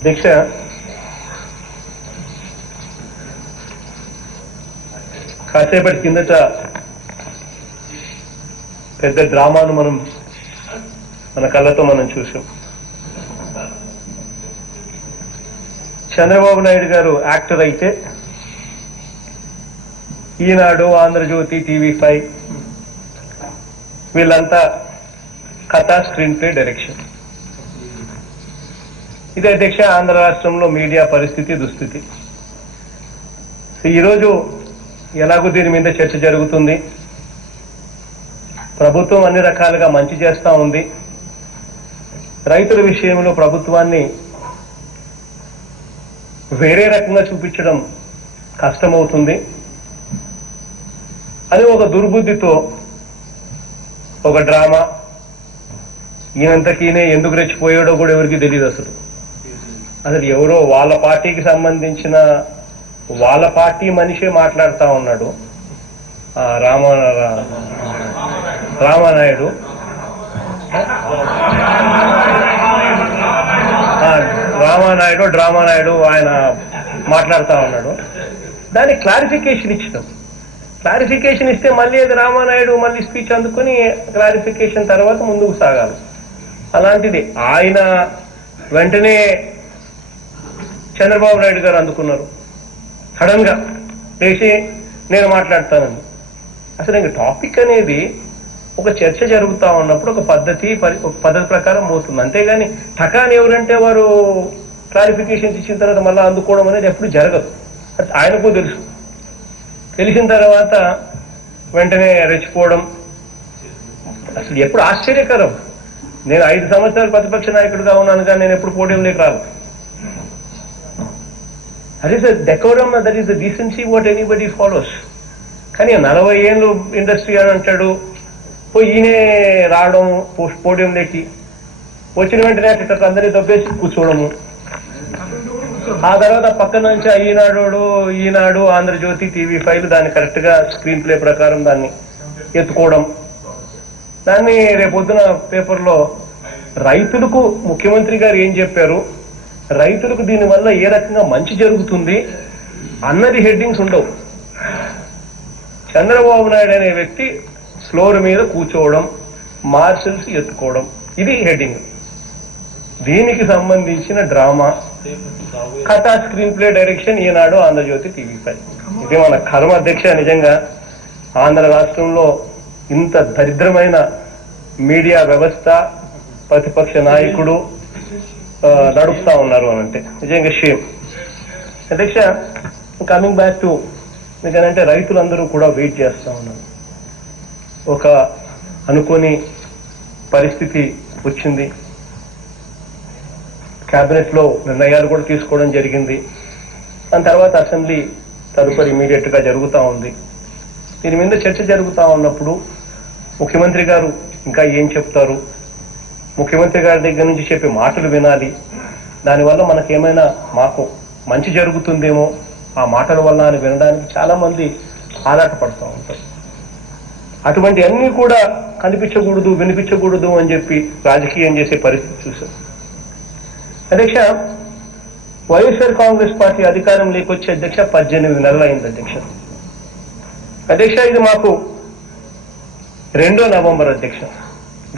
అధ్యక్ష, కాసేపటి కిందట పెద్ద డ్రామాను మన కళ్ళతో చూసాం. చంద్రబాబు నాయుడు గారు యాక్టర్ అయితే ఈనాడు, ఆంధ్రజ్యోతి, TV5 వీళ్ళంతా కథ, స్క్రీన్ ప్లే, డైరెక్షన్. ఇది అధ్యక్ష ఆంధ్ర రాష్ట్రంలో మీడియా పరిస్థితి, దుస్థితి. ఈరోజు ఎలాగో దీని మీద చర్చ జరుగుతుంది. ప్రభుత్వం అన్ని రకాలుగా మంచి చేస్తూ ఉంది. రైతుల విషయంలో ప్రభుత్వాన్ని వేరే రకంగా చూపించడం కష్టమవుతుంది అని ఒక దుర్బుద్ధితో ఒక డ్రామా, ఈయనంతకీనే ఎందుకు రెచ్చిపోయాడో కూడా ఎవరికి తెలియదు. అసలు ఎవరో వాళ్ళ పార్టీకి సంబంధించిన వాళ్ళ పార్టీ మనిషే మాట్లాడుతూ ఉన్నాడు. రామానాయుడు డ్రామానాయుడు ఆయన మాట్లాడుతూ ఉన్నాడు. దానికి క్లారిఫికేషన్ ఇచ్చినాం. క్లారిఫికేషన్ ఇస్తే మళ్ళీ అది రామానాయుడు మళ్ళీ స్పీచ్ అందుకొని క్లారిఫికేషన్ తర్వాత ముందుకు సాగాలి. అలాంటిది ఆయన వెంటనే చంద్రబాబు నాయుడు గారు అందుకున్నారు. సడన్ గా చేసి నేను మాట్లాడతానని. అసలు ఇంక టాపిక్ అనేది ఒక చర్చ జరుగుతూ ఉన్నప్పుడు ఒక పద్ధతి ప్రకారం పోతుంది. అంతేగాని టకాని ఎవరంటే వారు క్లారిఫికేషన్ ఇచ్చిన తర్వాత మళ్ళీ అందుకోవడం అనేది ఎప్పుడు జరగదు. ఆయనకు తెలుసు. తెలిసిన తర్వాత వెంటనే రెచ్చిపోవడం అసలు ఎప్పుడు ఆశ్చర్యకరం. నేను 5 సంవత్సరాలు ప్రతిపక్ష నాయకుడిగా ఉన్నాను కానీ నేను ఎప్పుడు పోడియంలోకి రాను. That is the decorum, that is the decency what anybody follows. కానీ 40 ఏళ్ళు ఇండస్ట్రీ అని అంటాడు. పోయి ఈయనే రావడం పోడియంలోకి, వచ్చిన వెంటనే అట్లా అందరినీ దొబ్బేసి కూర్చోవడము. ఆ తర్వాత పక్కన నుంచి ఈనాడు, ఆంధ్రజ్యోతి, TV5 దాన్ని కరెక్ట్ గా స్క్రీన్ ప్లే ప్రకారం దాన్ని ఎత్తుకోవడం. దాన్ని రేపొద్దున పేపర్లో రైతులకు ముఖ్యమంత్రి గారు ఏం చెప్పారు, రైతులకు దీనివల్ల ఏ రకంగా మంచి జరుగుతుంది అన్నది హెడ్డింగ్స్ ఉండవు. చంద్రబాబు నాయుడు అనే వ్యక్తి ఫ్లోర్ మీద కూర్చోవడం, మార్షల్స్ ఎత్తుకోవడం, ఇది హెడ్డింగ్. దీనికి సంబంధించిన డ్రామా, కథ, స్క్రీన్ ప్లే, డైరెక్షన్ ఈనాడు, ఆంధ్రజ్యోతి, TV5. ఇది మన కర్మ అధ్యక్ష. నిజంగా ఆంధ్ర రాష్ట్రంలో ఇంత దరిద్రమైన మీడియా వ్యవస్థ, ప్రతిపక్ష నాయకుడు నడుపుతా ఉన్నారు అని అంటే నిజంగా షేమ్. అధ్యక్ష, కమింగ్ బ్యాక్ టు ఎందుకంటే రైతులందరూ కూడా వెయిట్ చేస్తూ ఉన్నారు. ఒక అనుకోని పరిస్థితి వచ్చింది. క్యాబినెట్ లో నిర్ణయాలు కూడా తీసుకోవడం జరిగింది. దాని తర్వాత అసెంబ్లీ తదుపరి ఇమీడియట్ గా జరుగుతూ ఉంది. దీని మీద చర్చ జరుగుతూ ఉన్నప్పుడు ముఖ్యమంత్రి గారు ఇంకా ఏం చెప్తారు, ముఖ్యమంత్రి గారి దగ్గర నుంచి చెప్పే మాటలు వినాలి. దానివల్ల మనకేమైనా మాకు మంచి జరుగుతుందేమో ఆ మాటల వల్ల అని వినడానికి చాలా మంది ఆరాటపడుతూ ఉంటారు. అటువంటి అన్ని కూడా కనిపించకూడదు, వినిపించకూడదు అని చెప్పి రాజకీయం చేసే పరిస్థితి చూసాం. అధ్యక్ష, వైఎస్ఆర్ కాంగ్రెస్ పార్టీ అధికారం లేకొచ్చే అధ్యక్ష 18 నెలలు అయింది అధ్యక్ష. అధ్యక్ష, ఇది మాకు 2వ నవంబర్ అధ్యక్ష,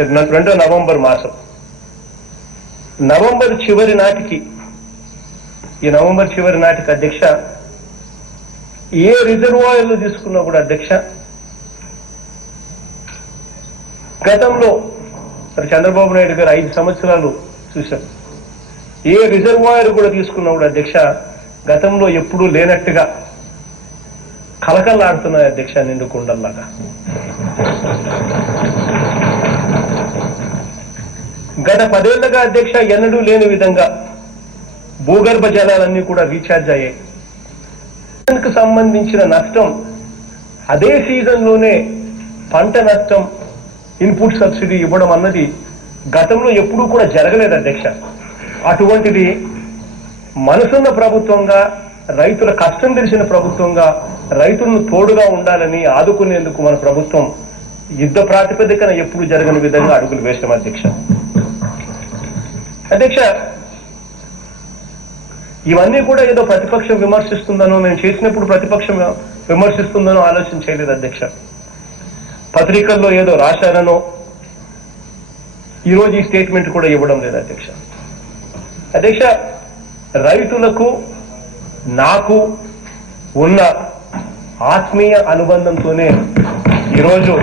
2వ నవంబర్ మాసం, నవంబర్ చివరి నాటికి అధ్యక్ష ఏ రిజర్వాయర్లు తీసుకున్నా కూడా అధ్యక్ష గతంలో చంద్రబాబు నాయుడు గారు 5 సంవత్సరాలు చూశాం. ఏ రిజర్వాయర్ కూడా తీసుకున్నా కూడా అధ్యక్ష గతంలో ఎప్పుడూ లేనట్టుగా కలకల్లాడుతున్నాయి అధ్యక్ష, నిండు కుండల్లాగా. గత 10 ఏళ్లుగా అధ్యక్ష ఎన్నడూ లేని విధంగా భూగర్భ జలాలన్నీ కూడా రీఛార్జ్ అయ్యాయి. కు సంబంధించిన నష్టం అదే సీజన్లోనే పంట నష్టం, ఇన్పుట్ సబ్సిడీ ఇవ్వడం అన్నది గతంలో ఎప్పుడూ కూడా జరగలేదు అధ్యక్ష. అటువంటిది మనసున్న ప్రభుత్వంగా, రైతుల కష్టం తెలిసిన ప్రభుత్వంగా, రైతులను తోడుగా ఉండాలని ఆదుకునేందుకు మన ప్రభుత్వం యుద్ధ ప్రాతిపదికన ఎప్పుడు జరగని విధంగా అడుగులు వేసాం అధ్యక్ష. ఇవన్నీ కూడా ఏదో ప్రతిపక్షం విమర్శిస్తుందనో, మేము చేసినప్పుడు ప్రతిపక్షం విమర్శిస్తుందనో ఆలోచన చేయలేదు అధ్యక్ష. పత్రికల్లో ఏదో రాశారనో ఈరోజు ఈ స్టేట్మెంట్ కూడా ఇవ్వడం లేదు అధ్యక్ష. అధ్యక్ష, రైతులకు నాకు ఉన్న ఆత్మీయ అనుబంధంతోనే ఈరోజు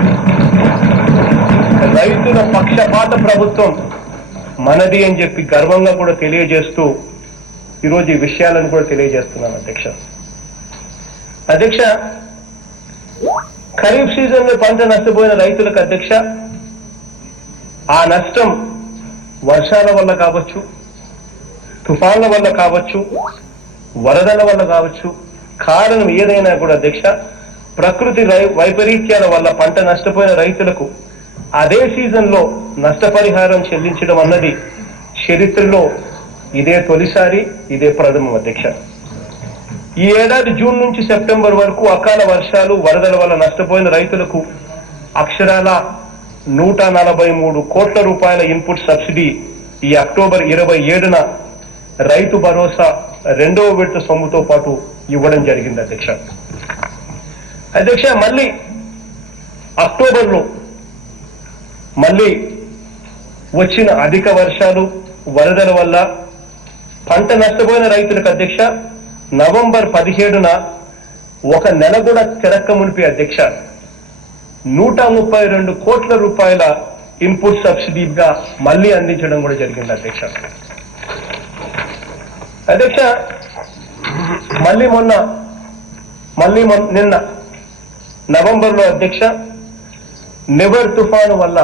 రైతుల పక్షపాత ప్రభుత్వం మనది అని చెప్పి గర్వంగా కూడా తెలియజేస్తూ ఈరోజు ఈ విషయాలను కూడా తెలియజేస్తున్నాను అధ్యక్ష. అధ్యక్ష, ఖరీఫ్ సీజన్ లో పంట నష్టపోయిన రైతులకు అధ్యక్ష, ఆ నష్టం వర్షాల వల్ల కావచ్చు, తుఫాన్ల వల్ల కావచ్చు, వరదల వల్ల కావచ్చు, కారణం ఏదైనా కూడా అధ్యక్ష, ప్రకృతి వైపరీత్యాల వల్ల పంట నష్టపోయిన రైతులకు అదే సీజన్ లో నష్టపరిహారం చెల్లించడం అన్నది చరిత్రలో ఇదే తొలిసారి, ఇదే ప్రథమం అధ్యక్ష. ఈ ఏడాది జూన్ నుంచి సెప్టెంబర్ వరకు అకాల వర్షాలు, వరదల వల్ల నష్టపోయిన రైతులకు అక్షరాల 143 కోట్ల రూపాయల ఇన్పుట్ సబ్సిడీ ఈ అక్టోబర్ 27న రైతు భరోసా 2వ విడత సొమ్ముతో పాటు ఇవ్వడం జరిగింది అధ్యక్ష. అధ్యక్ష, మళ్ళీ అక్టోబర్లో మళ్ళీ వచ్చిన అధిక వర్షాలు, వరదల వల్ల పంట నష్టపోయిన రైతులకు అధ్యక్ష నవంబర్ 17న ఒక నెల కూడా తిరక్క మునిపి అధ్యక్ష 132 కోట్ల రూపాయల ఇన్పుట్ సబ్సిడీగా మళ్ళీ అందించడం కూడా జరిగింది అధ్యక్ష. అధ్యక్ష, నిన్న నవంబర్లో అధ్యక్ష నివర్ తుఫాను వల్ల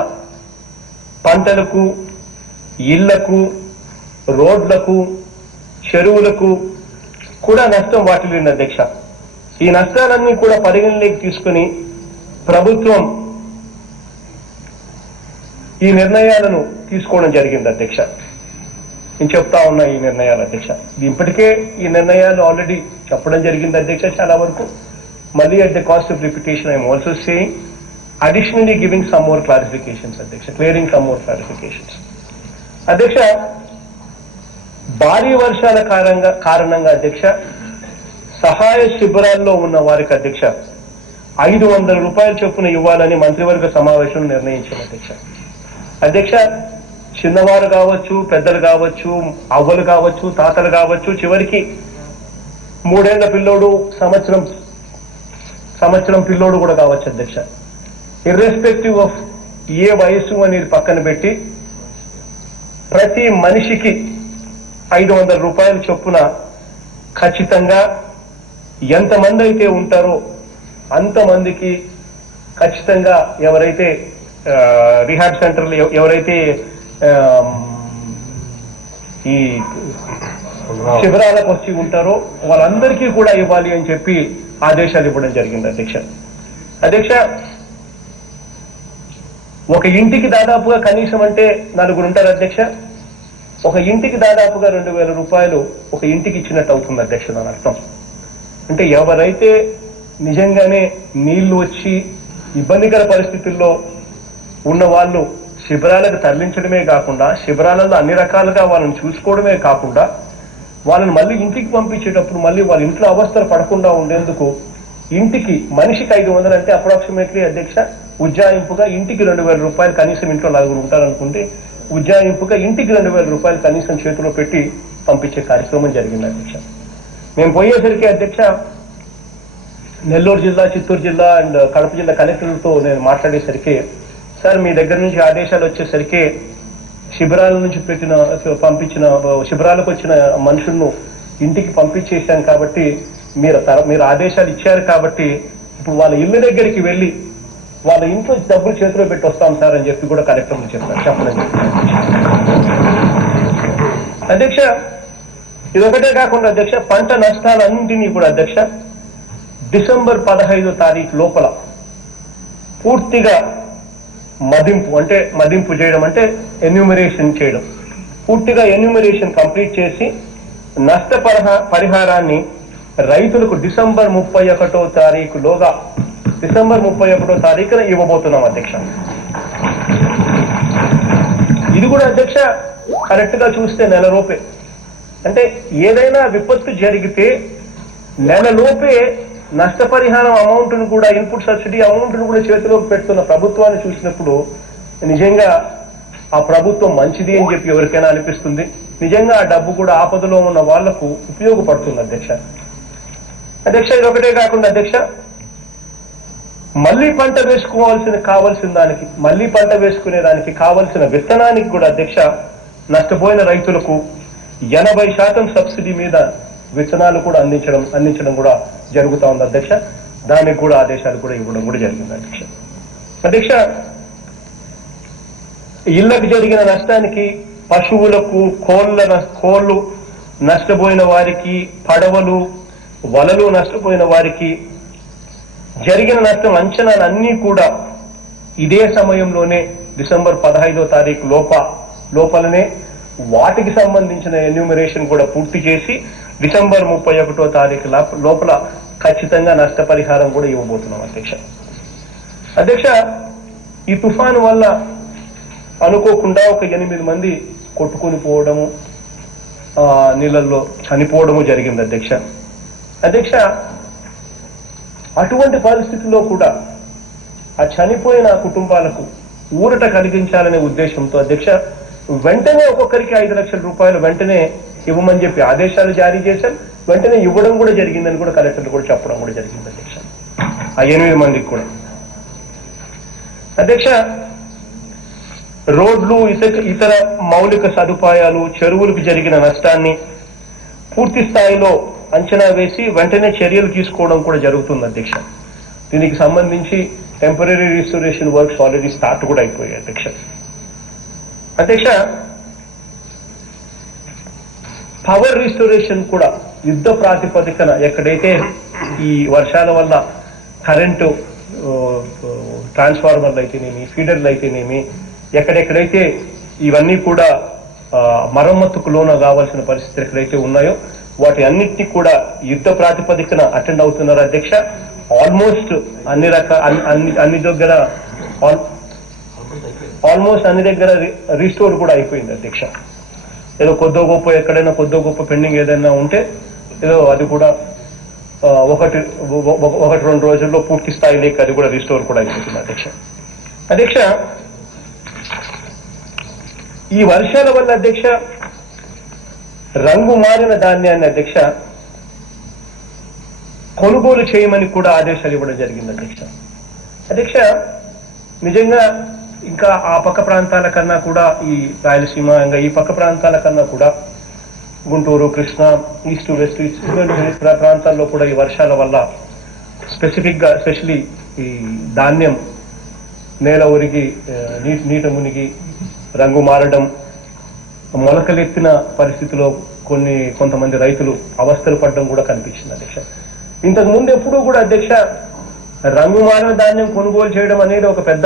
పంటలకు, ఇళ్లకు, రోడ్లకు, చెరువులకు కూడా నష్టం వాటిల్లింది అధ్యక్ష. ఈ నష్టాలన్నీ కూడా పరిగణలోకి తీసుకుని ప్రభుత్వం ఈ నిర్ణయాలను తీసుకోవడం జరిగింది అధ్యక్ష. నేను చెప్తా ఉన్నా ఈ నిర్ణయాలు అధ్యక్ష. ఇప్పటికే ఈ నిర్ణయాలు ఆల్రెడీ చెప్పడం జరిగింది అధ్యక్ష చాలా వరకు. మళ్ళీ at the cost of repetition I'm also saying additionally giving some more clarifications అధ్యక్ష, క్లియరింగ్ సమ్ మోర్ క్లారిఫికేషన్స్ అధ్యక్ష. భారీ వర్షాల కారణంగా అధ్యక్ష సహాయ శిబిరాల్లో ఉన్న వారికి అధ్యక్ష 500 రూపాయల చొప్పున ఇవ్వాలని మంత్రివర్గ సమావేశం నిర్ణయించాం అధ్యక్ష. అధ్యక్ష, చిన్నవారు కావచ్చు, పెద్దలు కావచ్చు, అవ్వలు కావచ్చు, తాతలు కావచ్చు, చివరికి 3 ఏళ్ల పిల్లోడు, సంవత్సరం పిల్లోడు కూడా కావచ్చు అధ్యక్ష. ఇర్రెస్పెక్టివ్ ఆఫ్ ఏ వయస్సు అనేది పక్కన పెట్టి ప్రతి మనిషికి 500 రూపాయల చొప్పున ఖచ్చితంగా ఎంతమంది అయితే ఉంటారో అంతమందికి ఖచ్చితంగా ఎవరైతే రిహాబ్ సెంటర్లు, ఎవరైతే ఈ శిబిరాలకు వచ్చి ఉంటారో వాళ్ళందరికీ కూడా ఇవ్వాలి అని చెప్పి ఆదేశాలు ఇవ్వడం జరిగింది అధ్యక్ష. అధ్యక్ష, ఒక ఇంటికి దాదాపుగా కనీసం అంటే 4 ఉంటారు అధ్యక్ష. ఒక ఇంటికి దాదాపుగా 2000 రూపాయలు ఒక ఇంటికి ఇచ్చినట్టు అవుతుంది అధ్యక్ష. దాని అర్థం అంటే ఎవరైతే నిజంగానే నీళ్లు వచ్చి ఇబ్బందికర పరిస్థితుల్లో ఉన్న వాళ్ళు శిబిరాలకు తరలించడమే కాకుండా, శిబిరాలలో అన్ని రకాలుగా వాళ్ళని చూసుకోవడమే కాకుండా, వాళ్ళని మళ్ళీ ఇంటికి పంపించేటప్పుడు మళ్ళీ వాళ్ళ ఇంట్లో అవస్థలు పడకుండా ఉండేందుకు ఇంటికి మనిషికి 500 అంటే అప్రాక్సిమేట్లీ అధ్యక్ష ఉజ్జాయింపుగా ఇంటికి 2000 రూపాయలు, కనీసం ఇంట్లో 4 ఉంటారనుకుంటే ఉజ్జాయింపుగా ఇంటికి 2000 రూపాయలు కనీసం చేతిలో పెట్టి పంపించే కార్యక్రమం జరిగింది అధ్యక్ష. మేము పోయేసరికి అధ్యక్ష నెల్లూరు జిల్లా, చిత్తూరు జిల్లా అండ్ కడప జిల్లా కలెక్టర్లతో నేను మాట్లాడేసరికి, సార్ మీ దగ్గర నుంచి ఆదేశాలు వచ్చేసరికి శిబిరాల నుంచి పంపించిన శిబిరాలకు వచ్చిన మనుషులను ఇంటికి పంపించేశాను కాబట్టి మీరు ఆదేశాలు ఇచ్చారు కాబట్టి ఇప్పుడు వాళ్ళ ఇళ్ళ దగ్గరికి వెళ్ళి వాళ్ళ ఇంట్లో డబ్బులు చేతిలో పెట్టి వస్తాం సార్ అని చెప్పి కూడా కలెక్టర్లు చెప్పడం అధ్యక్ష. ఇదొకటే కాకుండా అధ్యక్ష పంట నష్టాలన్నింటినీ కూడా అధ్యక్ష డిసెంబర్ 15వ తారీఖు లోపల పూర్తిగా మదింపు చేయడం అంటే ఎన్యూమరేషన్ చేయడం, పూర్తిగా ఎన్యూమరేషన్ కంప్లీట్ చేసి నష్ట పరిహారాన్ని రైతులకు డిసెంబర్ 31వ తారీఖులోగా డిసెంబర్ 31వ తారీఖున ఇవ్వబోతున్నాం అధ్యక్ష. ఇది కూడా అధ్యక్ష కరెక్ట్ గా చూస్తే నెల అంటే ఏదైనా విపత్తు జరిగితే నెలలోపే నష్టపరిహారం అమౌంట్ను కూడా, ఇన్పుట్ సబ్సిడీ అమౌంట్ను కూడా చేతిలోకి పెడుతున్న ప్రభుత్వాన్ని చూసినప్పుడు నిజంగా ఆ ప్రభుత్వం మంచిది అని చెప్పి ఎవరికైనా అనిపిస్తుంది. నిజంగా ఆ డబ్బు కూడా ఆపదలో ఉన్న వాళ్లకు ఉపయోగపడుతుంది అధ్యక్ష. ఇది ఒకటే కాకుండా అధ్యక్ష, మళ్ళీ పంట కావాల్సిన దానికి, మళ్ళీ పంట వేసుకునే దానికి కావలసిన విత్తనానికి కూడా అధ్యక్ష నష్టపోయిన రైతులకు 80% సబ్సిడీ మీద విత్తనాలు కూడా అందించడం కూడా జరుగుతూ ఉంది అధ్యక్ష. దానికి కూడా ఆదేశాలు కూడా ఇవ్వడం కూడా జరిగింది అధ్యక్ష. ఇళ్లకు జరిగిన నష్టానికి, పశువులకు, కోళ్లు నష్టపోయిన వారికి, పడవలు, వలలు నష్టపోయిన వారికి జరిగిన నష్టం అంచనాలన్నీ కూడా ఇదే సమయంలోనే డిసెంబర్ 15వ తారీఖు లోపలనే వాటికి సంబంధించిన ఎన్యూమరేషన్ కూడా పూర్తి చేసి డిసెంబర్ 31వ తారీఖు లోపల ఖచ్చితంగా నష్టపరిహారం కూడా ఇవ్వబోతున్నాం అధ్యక్ష. ఈ తుఫాను వల్ల అనుకోకుండా ఒక 8 మంది కొట్టుకుని పోవడము, నీళ్ళల్లో చనిపోవడము జరిగింది అధ్యక్ష. అటువంటి పరిస్థితుల్లో కూడా ఆ చనిపోయిన కుటుంబాలకు ఊరట కలిగించాలనే ఉద్దేశంతో అధ్యక్ష వెంటనే ఒక్కొక్కరికి 5 లక్షల రూపాయలు వెంటనే ఇవ్వమని చెప్పి ఆదేశాలు జారీ చేశారు. వెంటనే ఇవ్వడం కూడా జరిగిందని కూడా కలెక్టర్లు కూడా చెప్పడం కూడా జరిగింది అధ్యక్ష. ఆ 8 మందికి కూడా అధ్యక్ష. రోడ్లు, ఇతర మౌలిక సదుపాయాలు, చెరువులకు జరిగిన నష్టాన్ని పూర్తి స్థాయిలో అంచనా వేసి వెంటనే చర్యలు తీసుకోవడం కూడా జరుగుతుంది అధ్యక్ష. దీనికి సంబంధించి temporary restoration works already start కూడా అయిపోయాయి అధ్యక్ష. పవర్ రిస్టోరేషన్ కూడా యుద్ధ ప్రాతిపదికన ఎక్కడైతే ఈ వర్షాల వల్ల కరెంటు ట్రాన్స్ఫార్మర్లు అయితేనేమి, ఫీడర్లు అయితేనేమి, ఎక్కడెక్కడైతే ఇవన్నీ కూడా మరమ్మతుకు లోన కావాల్సిన పరిస్థితులు ఎక్కడైతే ఉన్నాయో వాటి అన్నిటినీ కూడా యుద్ధ ప్రాతిపదికన అటెండ్ అవుతున్నారు అధ్యక్ష. ఆల్మోస్ట్ అన్ని దగ్గర రీస్టోర్ కూడా అయిపోయింది అధ్యక్ష. ఏదో కొద్దో గొప్ప ఎక్కడైనా కొద్దో గొప్ప పెండింగ్ ఏదైనా ఉంటే ఏదో అది కూడా ఒకటి 2 రోజుల్లో పూర్తి స్థాయిలోకి అది కూడా రీస్టోర్ కూడా అయిపోతుంది అధ్యక్ష. ఈ వర్షాల వల్ల అధ్యక్ష రంగు మారిన ధాన్యాన్ని అధ్యక్ష కొనుగోలు చేయమని కూడా ఆదేశాలు ఇవ్వడం జరిగింది అధ్యక్ష. నిజంగా ఇంకా ఆ పక్క ప్రాంతాల కన్నా కూడా, ఈ రాయలసీమ ఇంకా ఈ పక్క ప్రాంతాల కన్నా కూడా గుంటూరు, కృష్ణా, ఈస్ట్ వెస్ట్ ప్రాంతాల్లో కూడా ఈ వర్షాల వల్ల స్పెసిఫిక్గా ఎస్పెషలీ ఈ ధాన్యం నేల ఒరిగి నీట మునిగి రంగు మారడం, మొలకలెత్తిన పరిస్థితిలో కొంతమంది రైతులు అవస్థలు పడడం కూడా కనిపించింది అధ్యక్ష. ఇంతకు ముందు ఎప్పుడూ కూడా అధ్యక్ష రంగు మారిన ధాన్యం కొనుగోలు చేయడం అనేది ఒక పెద్ద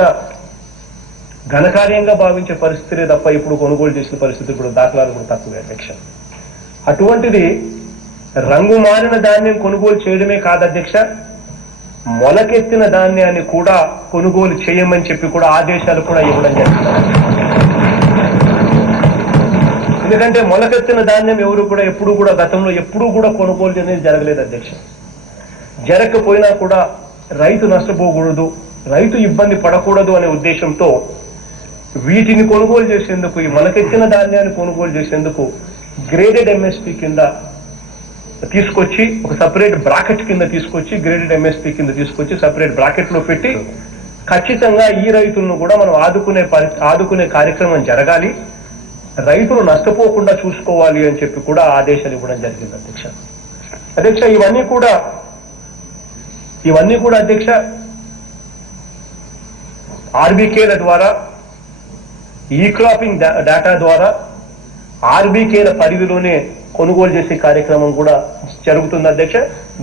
ఘనకార్యంగా భావించే పరిస్థితులే తప్ప ఇప్పుడు కొనుగోలు చేసిన పరిస్థితులు కూడా దాఖలాలు కూడా తక్కువే అధ్యక్ష. అటువంటిది రంగు మారిన ధాన్యం కొనుగోలు చేయడమే కాదు అధ్యక్ష, మొలకెత్తిన ధాన్యాన్ని కూడా కొనుగోలు చేయమని చెప్పి కూడా ఆదేశాలు కూడా ఇవ్వడం జరిగింది. ఎందుకంటే మొలకెత్తిన ధాన్యం ఎవరు కూడా ఎప్పుడు కూడా గతంలో ఎప్పుడూ కూడా కొనుగోలు అనేది జరగలేదు అధ్యక్ష. జరగకపోయినా కూడా రైతు నష్టపోకూడదు, రైతు ఇబ్బంది పడకూడదు అనే ఉద్దేశంతో వీటిని కొనుగోలు చేసేందుకు, ఈ మొలకెత్తిన ధాన్యాన్ని కొనుగోలు చేసేందుకు గ్రేడెడ్ ఎంఎస్పీ కింద తీసుకొచ్చి, ఒక సపరేట్ బ్రాకెట్ కింద తీసుకొచ్చి, గ్రేడెడ్ ఎంఎస్పీ కింద తీసుకొచ్చి సపరేట్ బ్రాకెట్ లో పెట్టి ఖచ్చితంగా ఈ రైతులను కూడా మనం ఆదుకునే కార్యక్రమం జరగాలి, రైతులు నష్టపోకుండా చూసుకోవాలి అని చెప్పి కూడా ఆదేశాలు ఇవ్వడం జరిగింది అధ్యక్ష. ఇవన్నీ కూడా అధ్యక్ష ఆర్బీకేల ద్వారా, ఈ క్రాపింగ్ డేటా ద్వారా ఆర్బీకేల పరిధిలోనే కొనుగోలు చేసే కార్యక్రమం కూడా జరుగుతుంది అధ్యక్ష.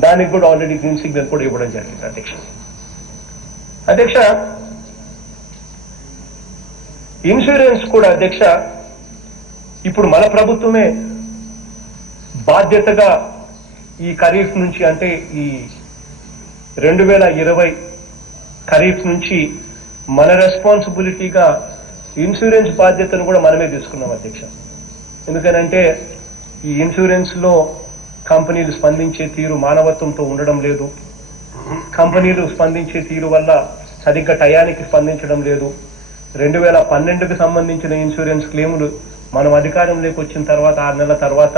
దానికి కూడా ఆల్రెడీ గ్రీన్ సిగ్నల్ కూడా ఇవ్వడం జరిగింది అధ్యక్ష. ఇన్సూరెన్స్ కూడా అధ్యక్ష ఇప్పుడు మన ప్రభుత్వమే బాధ్యతగా ఈ ఖరీఫ్ నుంచి, అంటే ఈ 2020 ఖరీఫ్ నుంచి మన రెస్పాన్సిబిలిటీగా ఇన్సూరెన్స్ బాధ్యతను కూడా మనమే తీసుకున్నాం అధ్యక్ష. ఎందుకనంటే ఈ ఇన్సూరెన్స్ లో కంపెనీలు స్పందించే తీరు మానవత్వంతో ఉండడం లేదు. కంపెనీలు స్పందించే తీరు వల్ల సరిగ్గా టయానికి స్పందించడం లేదు. 2012కి సంబంధించిన ఇన్సూరెన్స్ క్లెయిములు మనం అధికారంలోకి వచ్చిన తర్వాత 6 నెలల తర్వాత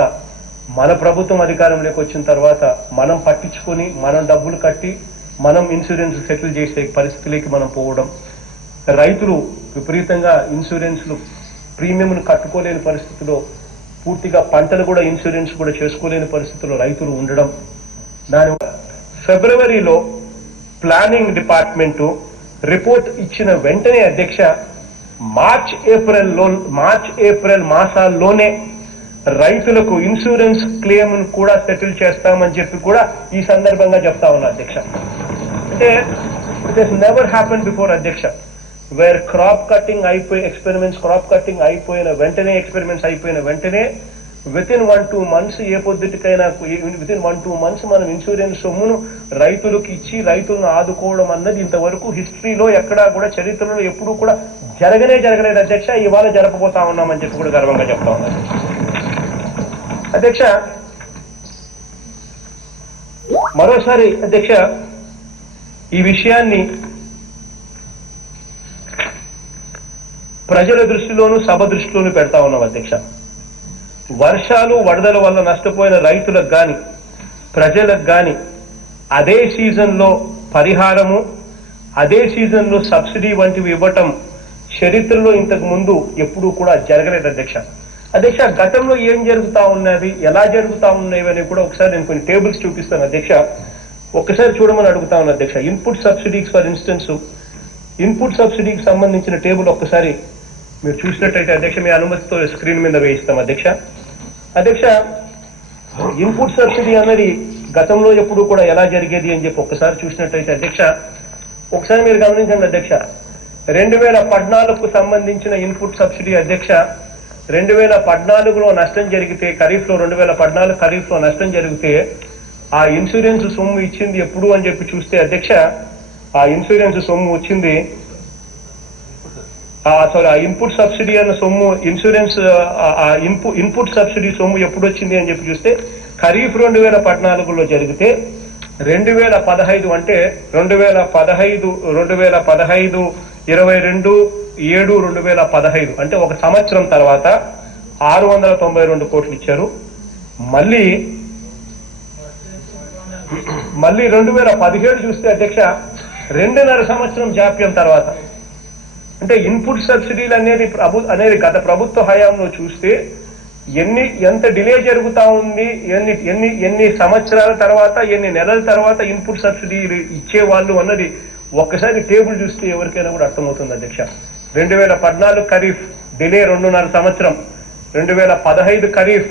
మన ప్రభుత్వం అధికారంలోకి వచ్చిన తర్వాత మనం పట్టించుకొని మనం డబ్బులు కట్టి మనం ఇన్సూరెన్స్ సెటిల్ చేసే పరిస్థితిలోకి మనం పోవడం, రైతులు విపరీతంగా ఇన్సూరెన్స్లు ప్రీమియంను కట్టుకోలేని పరిస్థితిలో, పూర్తిగా పంటలు కూడా ఇన్సూరెన్స్ కూడా చేసుకోలేని పరిస్థితిలో రైతులు ఉండడం. దాని ఫిబ్రవరిలో ప్లానింగ్ డిపార్ట్మెంటు రిపోర్ట్ ఇచ్చిన వెంటనే అధ్యక్ష మార్చ్ ఏప్రిల్ మాసాల్లోనే రైతులకు ఇన్సూరెన్స్ క్లెయిమ్ కూడా సెటిల్ చేస్తామని చెప్పి కూడా ఈ సందర్భంగా చెప్తా ఉన్నా అధ్యక్ష. అంటే it has never happen before అధ్యక్ష, వేర్ క్రాప్ కటింగ్ అయిపోయిన వెంటనే వితిన్ 1-2 months ఏ పొద్దుటికైనా వితిన్ 1-2 months మనం ఇన్సూరెన్స్ సొమ్మును రైతులకు ఇచ్చి రైతులను ఆదుకోవడం అన్నది ఇంతవరకు హిస్టరీలో ఎక్కడా కూడా చరిత్రలో ఎప్పుడూ కూడా జరగలేదు అధ్యక్ష. ఇవాళ జరపబోతా ఉన్నామని చెప్పి కూడా గర్వంగా చెప్తా ఉన్నాను అధ్యక్ష. మరోసారి అధ్యక్ష ఈ విషయాన్ని ప్రజల దృష్టిలోనూ సభ దృష్టిలోనూ పెడతా ఉన్నాం అధ్యక్ష. వర్షాలు వరదల వల్ల నష్టపోయిన రైతులకు గాని ప్రజలకు గాని అదే సీజన్లో పరిహారము, అదే సీజన్లో సబ్సిడీ వంటివి ఇవ్వటం చరిత్రలో ఇంతకు ముందు ఎప్పుడూ కూడా జరగలేదు అధ్యక్ష. అధ్యక్ష గతంలో ఏం జరుగుతా ఉన్నది, ఎలా జరుగుతా ఉన్నవి అని కూడా ఒకసారి నేను కొన్ని టేబుల్స్ చూపిస్తాను అధ్యక్ష. ఒక్కసారి చూడమని అడుగుతా ఉన్నా అధ్యక్ష. Input subsidies for instance, input సబ్సిడీకి సంబంధించిన టేబుల్ ఒక్కసారి మీరు చూసినట్టయితే అధ్యక్ష మీ అనుమతితో స్క్రీన్ మీద వేయిస్తాం అధ్యక్ష. అధ్యక్ష ఇన్పుట్ సబ్సిడీ అన్నది గతంలో ఎప్పుడు కూడా ఎలా జరిగేది అని చెప్పి ఒక్కసారి చూసినట్టయితే అధ్యక్ష ఒకసారి మీరు గమనించండి అధ్యక్ష. 2014కు సంబంధించిన ఇన్పుట్ సబ్సిడీ అధ్యక్ష 2014లో నష్టం జరిగితే ఖరీఫ్లో 2014 ఖరీఫ్లో నష్టం జరిగితే ఆ ఇన్సూరెన్స్ సొమ్ము ఇచ్చింది ఎప్పుడు అని చెప్పి చూస్తే అధ్యక్ష ఆ ఇన్సూరెన్స్ సొమ్ము వచ్చింది ఆ ఇన్పుట్ సబ్సిడీ అన్న సొమ్ము ఇన్పుట్ సబ్సిడీ సొమ్ము ఎప్పుడు వచ్చింది అని చెప్పి చూస్తే ఖరీఫ్ 2014లో జరిగితే 2015 అంటే 2015 22/7/2015 అంటే ఒక సంవత్సరం తర్వాత 692 కోట్లు ఇచ్చారు. మళ్ళీ 2017 చూస్తే అధ్యక్ష 2.5 సంవత్సరం జాప్యం తర్వాత, అంటే ఇన్పుట్ సబ్సిడీలు అనేది గత ప్రభుత్వ హయాంలో చూస్తే ఎంత డిలే జరుగుతా ఉంది, ఎన్ని సంవత్సరాల తర్వాత ఎన్ని నెలల తర్వాత ఇన్పుట్ సబ్సిడీలు ఇచ్చేవాళ్ళు అన్నది ఒక్కసారి టేబుల్ చూస్తే ఎవరికైనా కూడా అర్థమవుతుంది అధ్యక్ష. 2014 ఖరీఫ్ డిలే 2.5 సంవత్సరం, 2015 ఖరీఫ్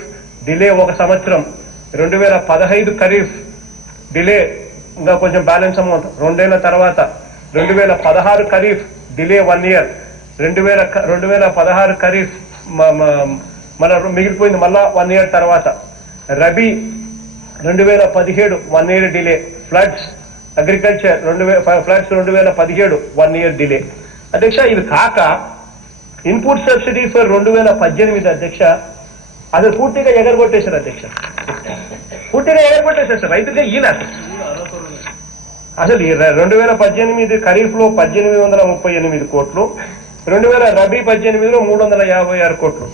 డిలే 1 సంవత్సరం, 2015 ఖరీఫ్ డిలే ఇంకా కొంచెం బ్యాలెన్స్ అమౌంట్ 2 ఏళ్ల తర్వాత, 2016 ఖరీఫ్ డిలే 1 year, 2016 ఖరీఫ్ మన మిగిలిపోయింది మళ్ళా 1 year తర్వాత, rabi 2017 1 year delay, floods agriculture 2017 1 year delay అధ్యక్ష. ఇది కాక ఇన్పుట్ సబ్సిడీ ఫర్ 2018 అధ్యక్ష అది పూర్తిగా ఎగరగొట్టేశారు అధ్యక్ష, పూర్తిగా ఎగరగొట్టేశారు సార్. రైతుగా ఈయన అసలు 2018 ఖరీఫ్ లో 1838 కోట్లు, 2000 రబీ 18లో 356 కోట్లు,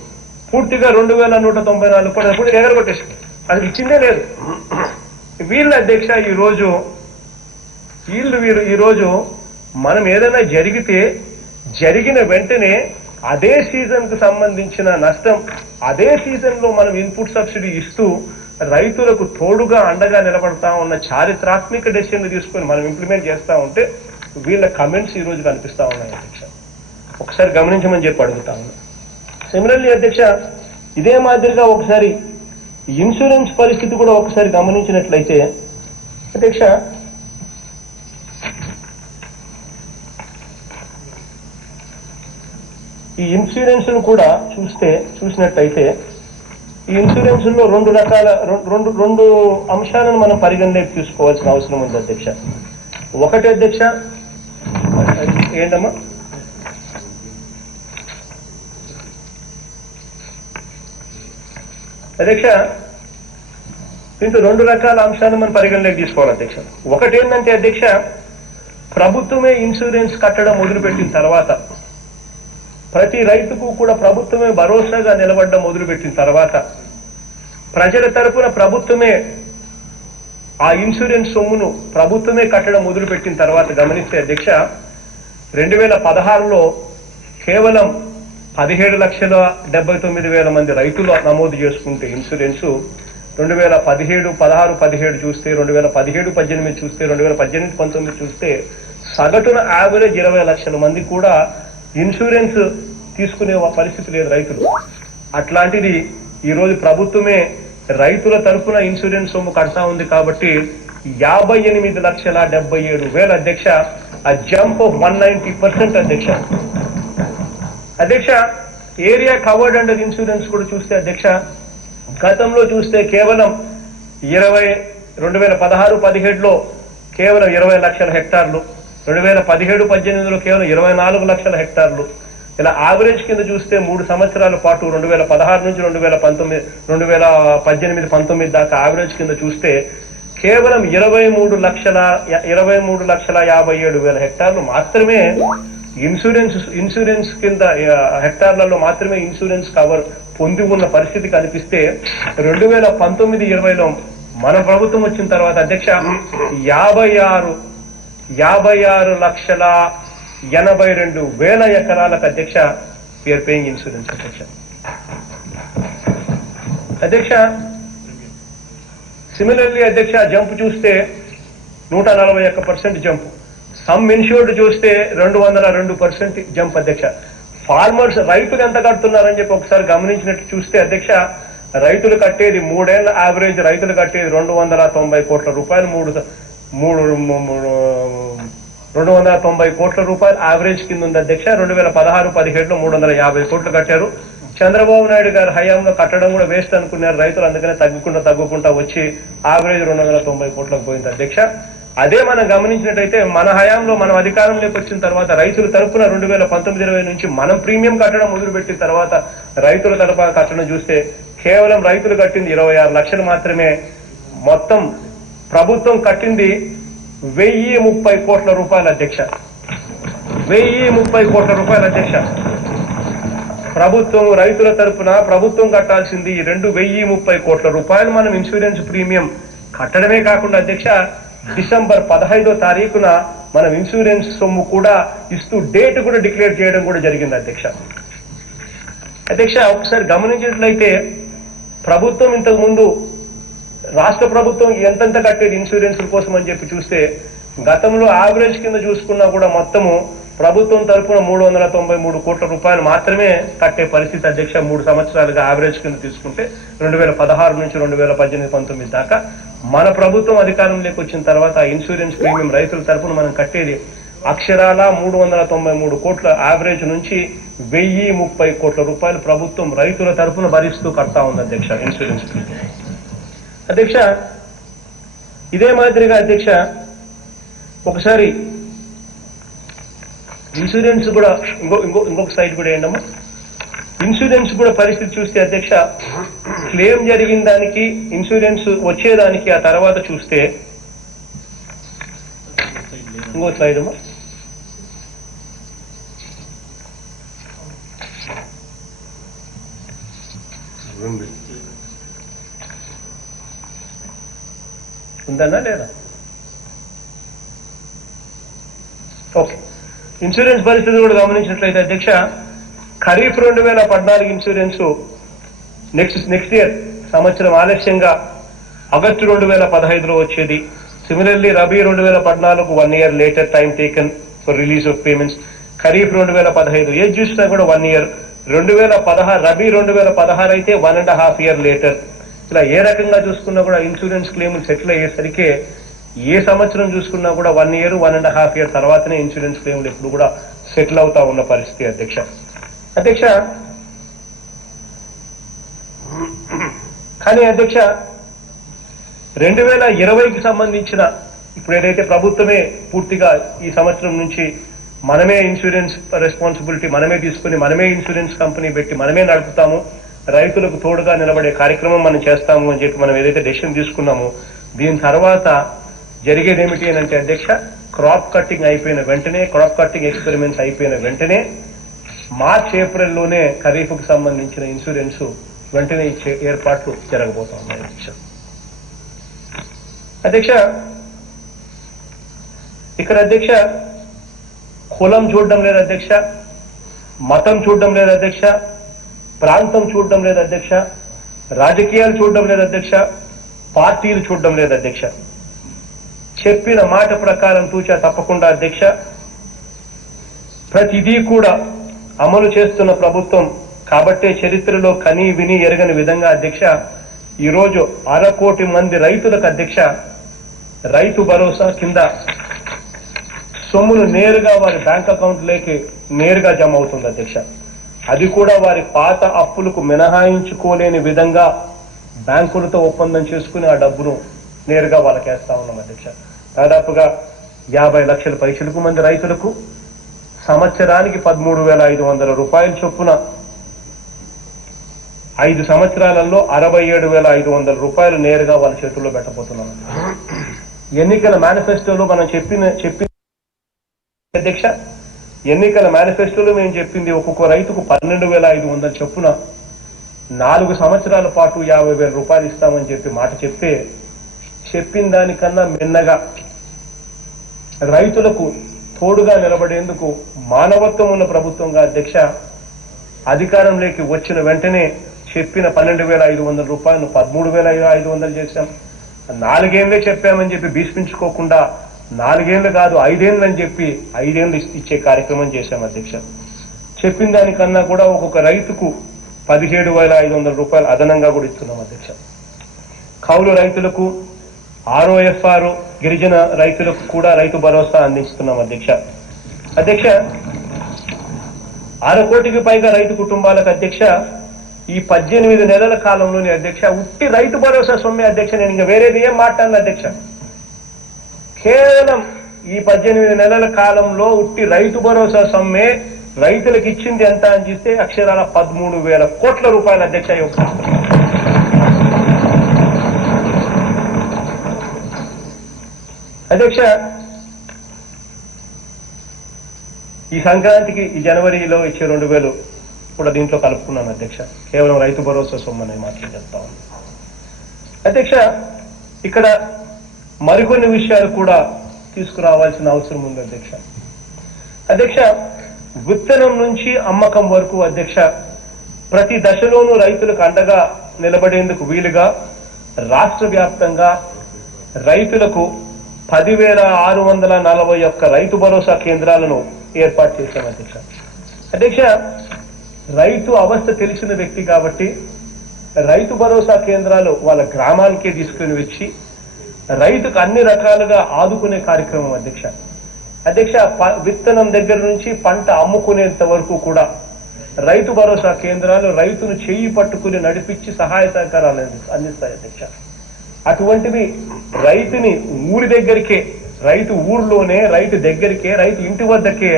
పూర్తిగా 2194 కోట్లు పూర్తిగా ఎగరగొట్టేశారు. అసలు ఇచ్చిందే లేదు. వీళ్ళు అధ్యక్ష ఈరోజు మనం ఏదైనా జరిగిన వెంటనే అదే సీజన్ కు సంబంధించిన నష్టం అదే సీజన్ లో మనం ఇన్పుట్ సబ్సిడీ ఇస్తూ రైతులకు తోడుగా అండగా నిలబడతా ఉన్న చారిత్రాత్మక డెసిషన్ తీసుకొని మనం ఇంప్లిమెంట్ చేస్తా ఉంటే వీళ్ళ కమెంట్స్ ఈ రోజు కనిపిస్తా ఉన్నాయి అధ్యక్ష. ఒకసారి గమనించమని చెప్పి అడుగుతా ఉన్నా. సిమిలర్లీ అధ్యక్ష ఇదే మాదిరిగా ఒకసారి ఇన్సూరెన్స్ పరిస్థితి కూడా ఒకసారి గమనించినట్లయితే అధ్యక్ష ఈ ఇన్సూరెన్స్ కూడా చూసినట్టయితే ఈ ఇన్సూరెన్స్ లో రెండు అంశాలను మనం పరిగణలోకి తీసుకోవాల్సిన అవసరం ఉంది అధ్యక్ష. ఒకటి అధ్యక్ష ఏంటమ్మా అధ్యక్ష, దీంట్లో 2 రకాల అంశాలను మనం పరిగణలోకి తీసుకోవాలి అధ్యక్ష. ఒకటి ఏంటంటే అధ్యక్ష, ప్రభుత్వమే ఇన్సూరెన్స్ కట్టడం మొదలుపెట్టిన తర్వాత, ప్రతి రైతుకు కూడా ప్రభుత్వమే భరోసాగా నిలబడడం మొదలుపెట్టిన తర్వాత, ప్రజల తరపున ప్రభుత్వమే ఆ ఇన్సూరెన్స్ సొమ్మును ప్రభుత్వమే కట్టడం మొదలుపెట్టిన తర్వాత గమనిస్తే అధ్యక్ష, 2016లో కేవలం 17,79,000 మంది రైతులు నమోదు చేసుకుంటే ఇన్సూరెన్స్, 2017 చూస్తే, 2017-18 చూస్తే, 2018-19 చూస్తే సగటున యావరేజ్ 20 లక్షల మంది కూడా ఇన్సూరెన్స్ తీసుకునే పరిస్థితి లేదు రైతులు. అట్లాంటిది ఈరోజు ప్రభుత్వమే రైతుల తరఫున ఇన్సూరెన్స్ సొమ్ము కడతా ఉంది కాబట్టి 58,77,000 అధ్యక్ష, ఆ జంప్ ఆఫ్ 190% అధ్యక్ష. అధ్యక్ష, ఏరియా కవర్డ్ అండర్ ఇన్సూరెన్స్ కూడా చూస్తే అధ్యక్ష, గతంలో చూస్తే కేవలం 2016-17లో కేవలం 20 లక్షల హెక్టార్లు, 2017-18లో కేవలం 24 లక్షల హెక్టార్లు. ఇలా యావరేజ్ కింద చూస్తే 3 సంవత్సరాల పాటు 2016 నుంచి 2018-19 దాకా యావరేజ్ కింద చూస్తే కేవలం 23,57,000 హెక్టార్లు మాత్రమే ఇన్సూరెన్స్ కింద హెక్టార్లలో మాత్రమే ఇన్సూరెన్స్ కవర్ పొంది ఉన్న పరిస్థితి కనిపిస్తే 2019-20లో మన ప్రభుత్వం వచ్చిన తర్వాత అధ్యక్ష 56,82,000 ఎకరాలకు అధ్యక్ష వీఆర్ పేయింగ్ ఇన్సూరెన్స్ అధ్యక్ష. సిమిలర్లీ అధ్యక్ష, జంప్ చూస్తే 141% జంప్, సమ్ ఇన్ష్యూర్డ్ చూస్తే 202% జంప్ అధ్యక్ష. ఫార్మర్స్ రైతులు ఎంత కడుతున్నారని చెప్పి ఒకసారి గమనించినట్టు చూస్తే అధ్యక్ష, రైతులు కట్టేది 3 ఏళ్ల యావరేజ్ రైతులు కట్టేది 290 కోట్ల రూపాయలు, 290 కోట్ల రూపాయలు యావరేజ్ కింద ఉంది అధ్యక్ష. 2016-17లో 350 కోట్లు కట్టారు. చంద్రబాబు నాయుడు గారి హయాంలో కట్టడం కూడా వేస్ట్ అనుకున్నారు రైతులు, అందుకనే తగ్గుకుంటా వచ్చి యావరేజ్ 290 కోట్లకు పోయింది అధ్యక్ష. అదే మనం గమనించినట్టయితే మన హయాంలో మనం అధికారంలోకి వచ్చిన తర్వాత రైతుల తరపున 2019-20 నుంచి మనం ప్రీమియం కట్టడం మొదలుపెట్టిన తర్వాత రైతుల తరపున కట్టడం చూస్తే కేవలం రైతులు కట్టింది 26 లక్షలు మాత్రమే. మొత్తం ప్రభుత్వం కట్టింది 1,030 కోట్ల రూపాయలు అధ్యక్ష. 1,030 కోట్ల రూపాయలు అధ్యక్ష. ప్రభుత్వం రైతుల తరపున ప్రభుత్వం కట్టాల్సింది 1,030 కోట్ల రూపాయలు మనం ఇన్సూరెన్స్ ప్రీమియం కట్టడమే కాకుండా అధ్యక్ష, డిసెంబర్ 15వ తారీఖున మనం ఇన్సూరెన్స్ సొమ్ము కూడా ఇస్తూ డేట్ కూడా డిక్లేర్ చేయడం కూడా జరిగింది అధ్యక్ష. అధ్యక్ష, ఒకసారి గమనించినట్లయితే ప్రభుత్వం ఇంతకు ముందు రాష్ట్ర ప్రభుత్వం ఎంతెంత కట్టేది ఇన్సూరెన్స్ కోసం అని చెప్పి చూస్తే గతంలో యావరేజ్ కింద చూసుకున్నా కూడా మొత్తము ప్రభుత్వం తరఫున 393 కోట్ల రూపాయలు మాత్రమే కట్టే పరిస్థితి అధ్యక్ష. 3 సంవత్సరాలుగా యావరేజ్ కింద తీసుకుంటే 2016 నుంచి 2018-19 దాకా మన ప్రభుత్వం అధికారంలోకి వచ్చిన తర్వాత ఇన్సూరెన్స్ ప్రీమియం రైతుల తరఫున మనం కట్టేది అక్షరాల 393 కోట్ల యావరేజ్ నుంచి 1,030 కోట్ల రూపాయలు ప్రభుత్వం రైతుల తరఫున భరిస్తూ కడతా ఉంది అధ్యక్ష ఇన్సూరెన్స్ ప్రీమియం అధ్యక్ష. ఇదే మాదిరిగా అధ్యక్ష ఒకసారి ఇన్సూరెన్స్ కూడా ఇంకొక సైడ్ కూడా ఏంటమ్మా, ఇన్సూరెన్స్ కూడా పరిస్థితి చూస్తే అధ్యక్ష, క్లెయిమ్ జరిగిన దానికి ఇన్సూరెన్స్ వచ్చేదానికి ఆ తర్వాత చూస్తే ఇంకో స్లైడ్ అమ్మా, ఉందన్నా లేదా? ఓకే, ఇన్సూరెన్స్ పరిస్థితి కూడా గమనించినట్లయితే అధ్యక్ష, ఖరీఫ్ 2014 ఇన్సూరెన్స్ నెక్స్ట్ ఇయర్ సంవత్సరం ఆలస్యంగా ఆగస్టు 2015లో వచ్చేది. Similarly rabi 2014 1 year later time taken for release of payments. Kharif 2015 ఏది చూసినా కూడా 1 year. 2016 రబీ 2016 అయితే 1.5 year లేటర్. ఇలా ఏ రకంగా చూసుకున్నా కూడా ఇన్సూరెన్స్ క్లెయిమ్ సెటిల్ అయ్యేసరికి ఏ సంవత్సరం చూసుకున్నా కూడా 1 year 1.5 year తర్వాతనే ఇన్సూరెన్స్ క్లెయిమ్లు ఎప్పుడు కూడా సెటిల్ అవుతా ఉన్న పరిస్థితి అధ్యక్ష. అధ్యక్ష కానీ అధ్యక్ష 2020కి సంబంధించిన ఇప్పుడు ఏదైతే ప్రభుత్వమే పూర్తిగా ఈ సంవత్సరం నుంచి మనమే ఇన్సూరెన్స్ రెస్పాన్సిబిలిటీ మనమే తీసుకుని మనమే ఇన్సూరెన్స్ కంపెనీ పెట్టి మనమే నడుపుతాము, రైతులకు తోడుగా నిలబడే కార్యక్రమం మనం చేస్తాము అని చెప్పి మనం ఏదైతే డెసిషన్ తీసుకున్నామో దీని తర్వాత జరిగేది ఏమిటి అని అంటే అధ్యక్ష, క్రాప్ కట్టింగ్ అయిపోయిన వెంటనే, క్రాప్ కట్టింగ్ ఎక్స్పెరిమెంట్స్ అయిపోయిన వెంటనే మార్చ్ ఏప్రిల్లోనే ఖరీఫ్కు సంబంధించిన ఇన్సూరెన్స్ వెంటనే ఇచ్చే ఏర్పాట్లు జరగబోతా ఉన్నాయి అధ్యక్ష. ఇక్కడ అధ్యక్ష కులం చూడడం లేదు అధ్యక్ష, మతం చూడడం లేదు అధ్యక్ష, ప్రాంతం చూడడం లేదు అధ్యక్ష, రాజకీయాలు చూడడం లేదు అధ్యక్ష, పార్టీలు చూడడం లేదు అధ్యక్ష. చెప్పిన మాట ప్రకారం తూచా తప్పకుండా అధ్యక్ష ప్రతిదీ కూడా అమలు చేస్తున్న ప్రభుత్వం కాబట్టే చరిత్రలో కనీ విని ఎరగని విధంగా అధ్యక్ష ఈరోజు 1.5 కోటి మంది రైతులకు అధ్యక్ష రైతు భరోసా కింద సొమ్మును నేరుగా వారి బ్యాంక్ అకౌంట్లోకి నేరుగా జమ అవుతుంది అధ్యక్ష. అది కూడా వారి పాత అప్పులకు మినహాయించుకోలేని విధంగా బ్యాంకులతో ఒప్పందం చేసుకుని ఆ డబ్బును నేరుగా వాళ్ళకి వేస్తా ఉన్నాం అధ్యక్ష. దాదాపుగా 50 లక్షల పైసలకు మంది రైతులకు సంవత్సరానికి 13,500 రూపాయల చొప్పున 5 సంవత్సరాలలో 67,500 రూపాయలు నేరుగా వాళ్ళ చేతుల్లో పెట్టబోతున్నాం. ఎన్నికల మేనిఫెస్టోలో మనం చెప్పిన అధ్యక్ష, ఎన్నికల మేనిఫెస్టోలో మేము చెప్పింది ఒక్కొక్క రైతుకు 12,500 చొప్పున 4 సంవత్సరాల పాటు 50,000 రూపాయలు ఇస్తామని చెప్పి మాట చెప్తే చెప్పిన దానికన్నా మిన్నగా రైతులకు తోడుగా నిలబడేందుకు మానవత్వం ఉన్న ప్రభుత్వంగా అధ్యక్ష అధికారంలోకి వచ్చిన వెంటనే చెప్పిన 12,500 రూపాయలు 13,500 చేశాం. 4 ఏళ్లే చెప్పామని చెప్పి భీష్మించుకోకుండా 4 ఏళ్లు కాదు 5 ఏళ్ళు అని చెప్పి 5 ఏళ్ళు ఇచ్చే కార్యక్రమం చేశాం అధ్యక్ష. చెప్పిన దానికన్నా కూడా ఒక్కొక్క రైతుకు 17,500 రూపాయలు అదనంగా కూడా ఇస్తున్నాం అధ్యక్ష. కౌలు రైతులకు, ROFR గిరిజన రైతులకు కూడా రైతు భరోసా అందిస్తున్నాం అధ్యక్ష. అధ్యక్ష 1/2 కోటికి పైగా రైతు కుటుంబాలకు అధ్యక్ష ఈ 18 నెలల కాలంలోని అధ్యక్ష ఉట్టి రైతు భరోసా సొమ్మే అధ్యక్ష. నేను ఇంకా వేరేది ఏం మాట్లాడను అధ్యక్ష. కేవలం ఈ 18 నెలల కాలంలో ఉట్టి రైతు భరోసా సొమ్మే రైతులకు ఇచ్చింది ఎంత అని చూస్తే అక్షరాల 13,000 కోట్ల రూపాయల అధ్యక్ష. అధ్యక్ష ఈ సంక్రాంతికి ఈ జనవరిలో ఇచ్చే 2,000 కూడా దీంట్లో కలుపుకున్నాను అధ్యక్ష. కేవలం రైతు భరోసా సొమ్ము అనే మాటలు చెప్తా ఉంది అధ్యక్ష. ఇక్కడ మరికొన్ని విషయాలు కూడా తీసుకురావాల్సిన అవసరం ఉంది అధ్యక్ష. అధ్యక్ష విత్తనం నుంచి అమ్మకం వరకు అధ్యక్ష ప్రతి దశలోనూ రైతులకు అండగా నిలబడేందుకు వీలుగా రాష్ట్ర వ్యాప్తంగా రైతులకు 10,641 రైతు భరోసా కేంద్రాలను ఏర్పాటు చేశాం అధ్యక్ష. అధ్యక్ష రైతు అవస్థ తెలిసిన వ్యక్తి కాబట్టి రైతు భరోసా కేంద్రాలు వాళ్ళ గ్రామాలకే తీసుకుని వచ్చి రైతుకు అన్ని రకాలుగా ఆదుకునే కార్యక్రమం అధ్యక్ష. అధ్యక్ష విత్తనం దగ్గర నుంచి పంట అమ్ముకునేంత వరకు కూడా రైతు భరోసా కేంద్రాలు రైతును చేయి పట్టుకుని నడిపించి సహాయ సహకారాలు అందిస్తాయి అధ్యక్ష. అటువంటివి రైతుని ఊరి దగ్గరికే, రైతు ఊర్లోనే, రైతు దగ్గరికే, రైతు ఇంటి వద్దకే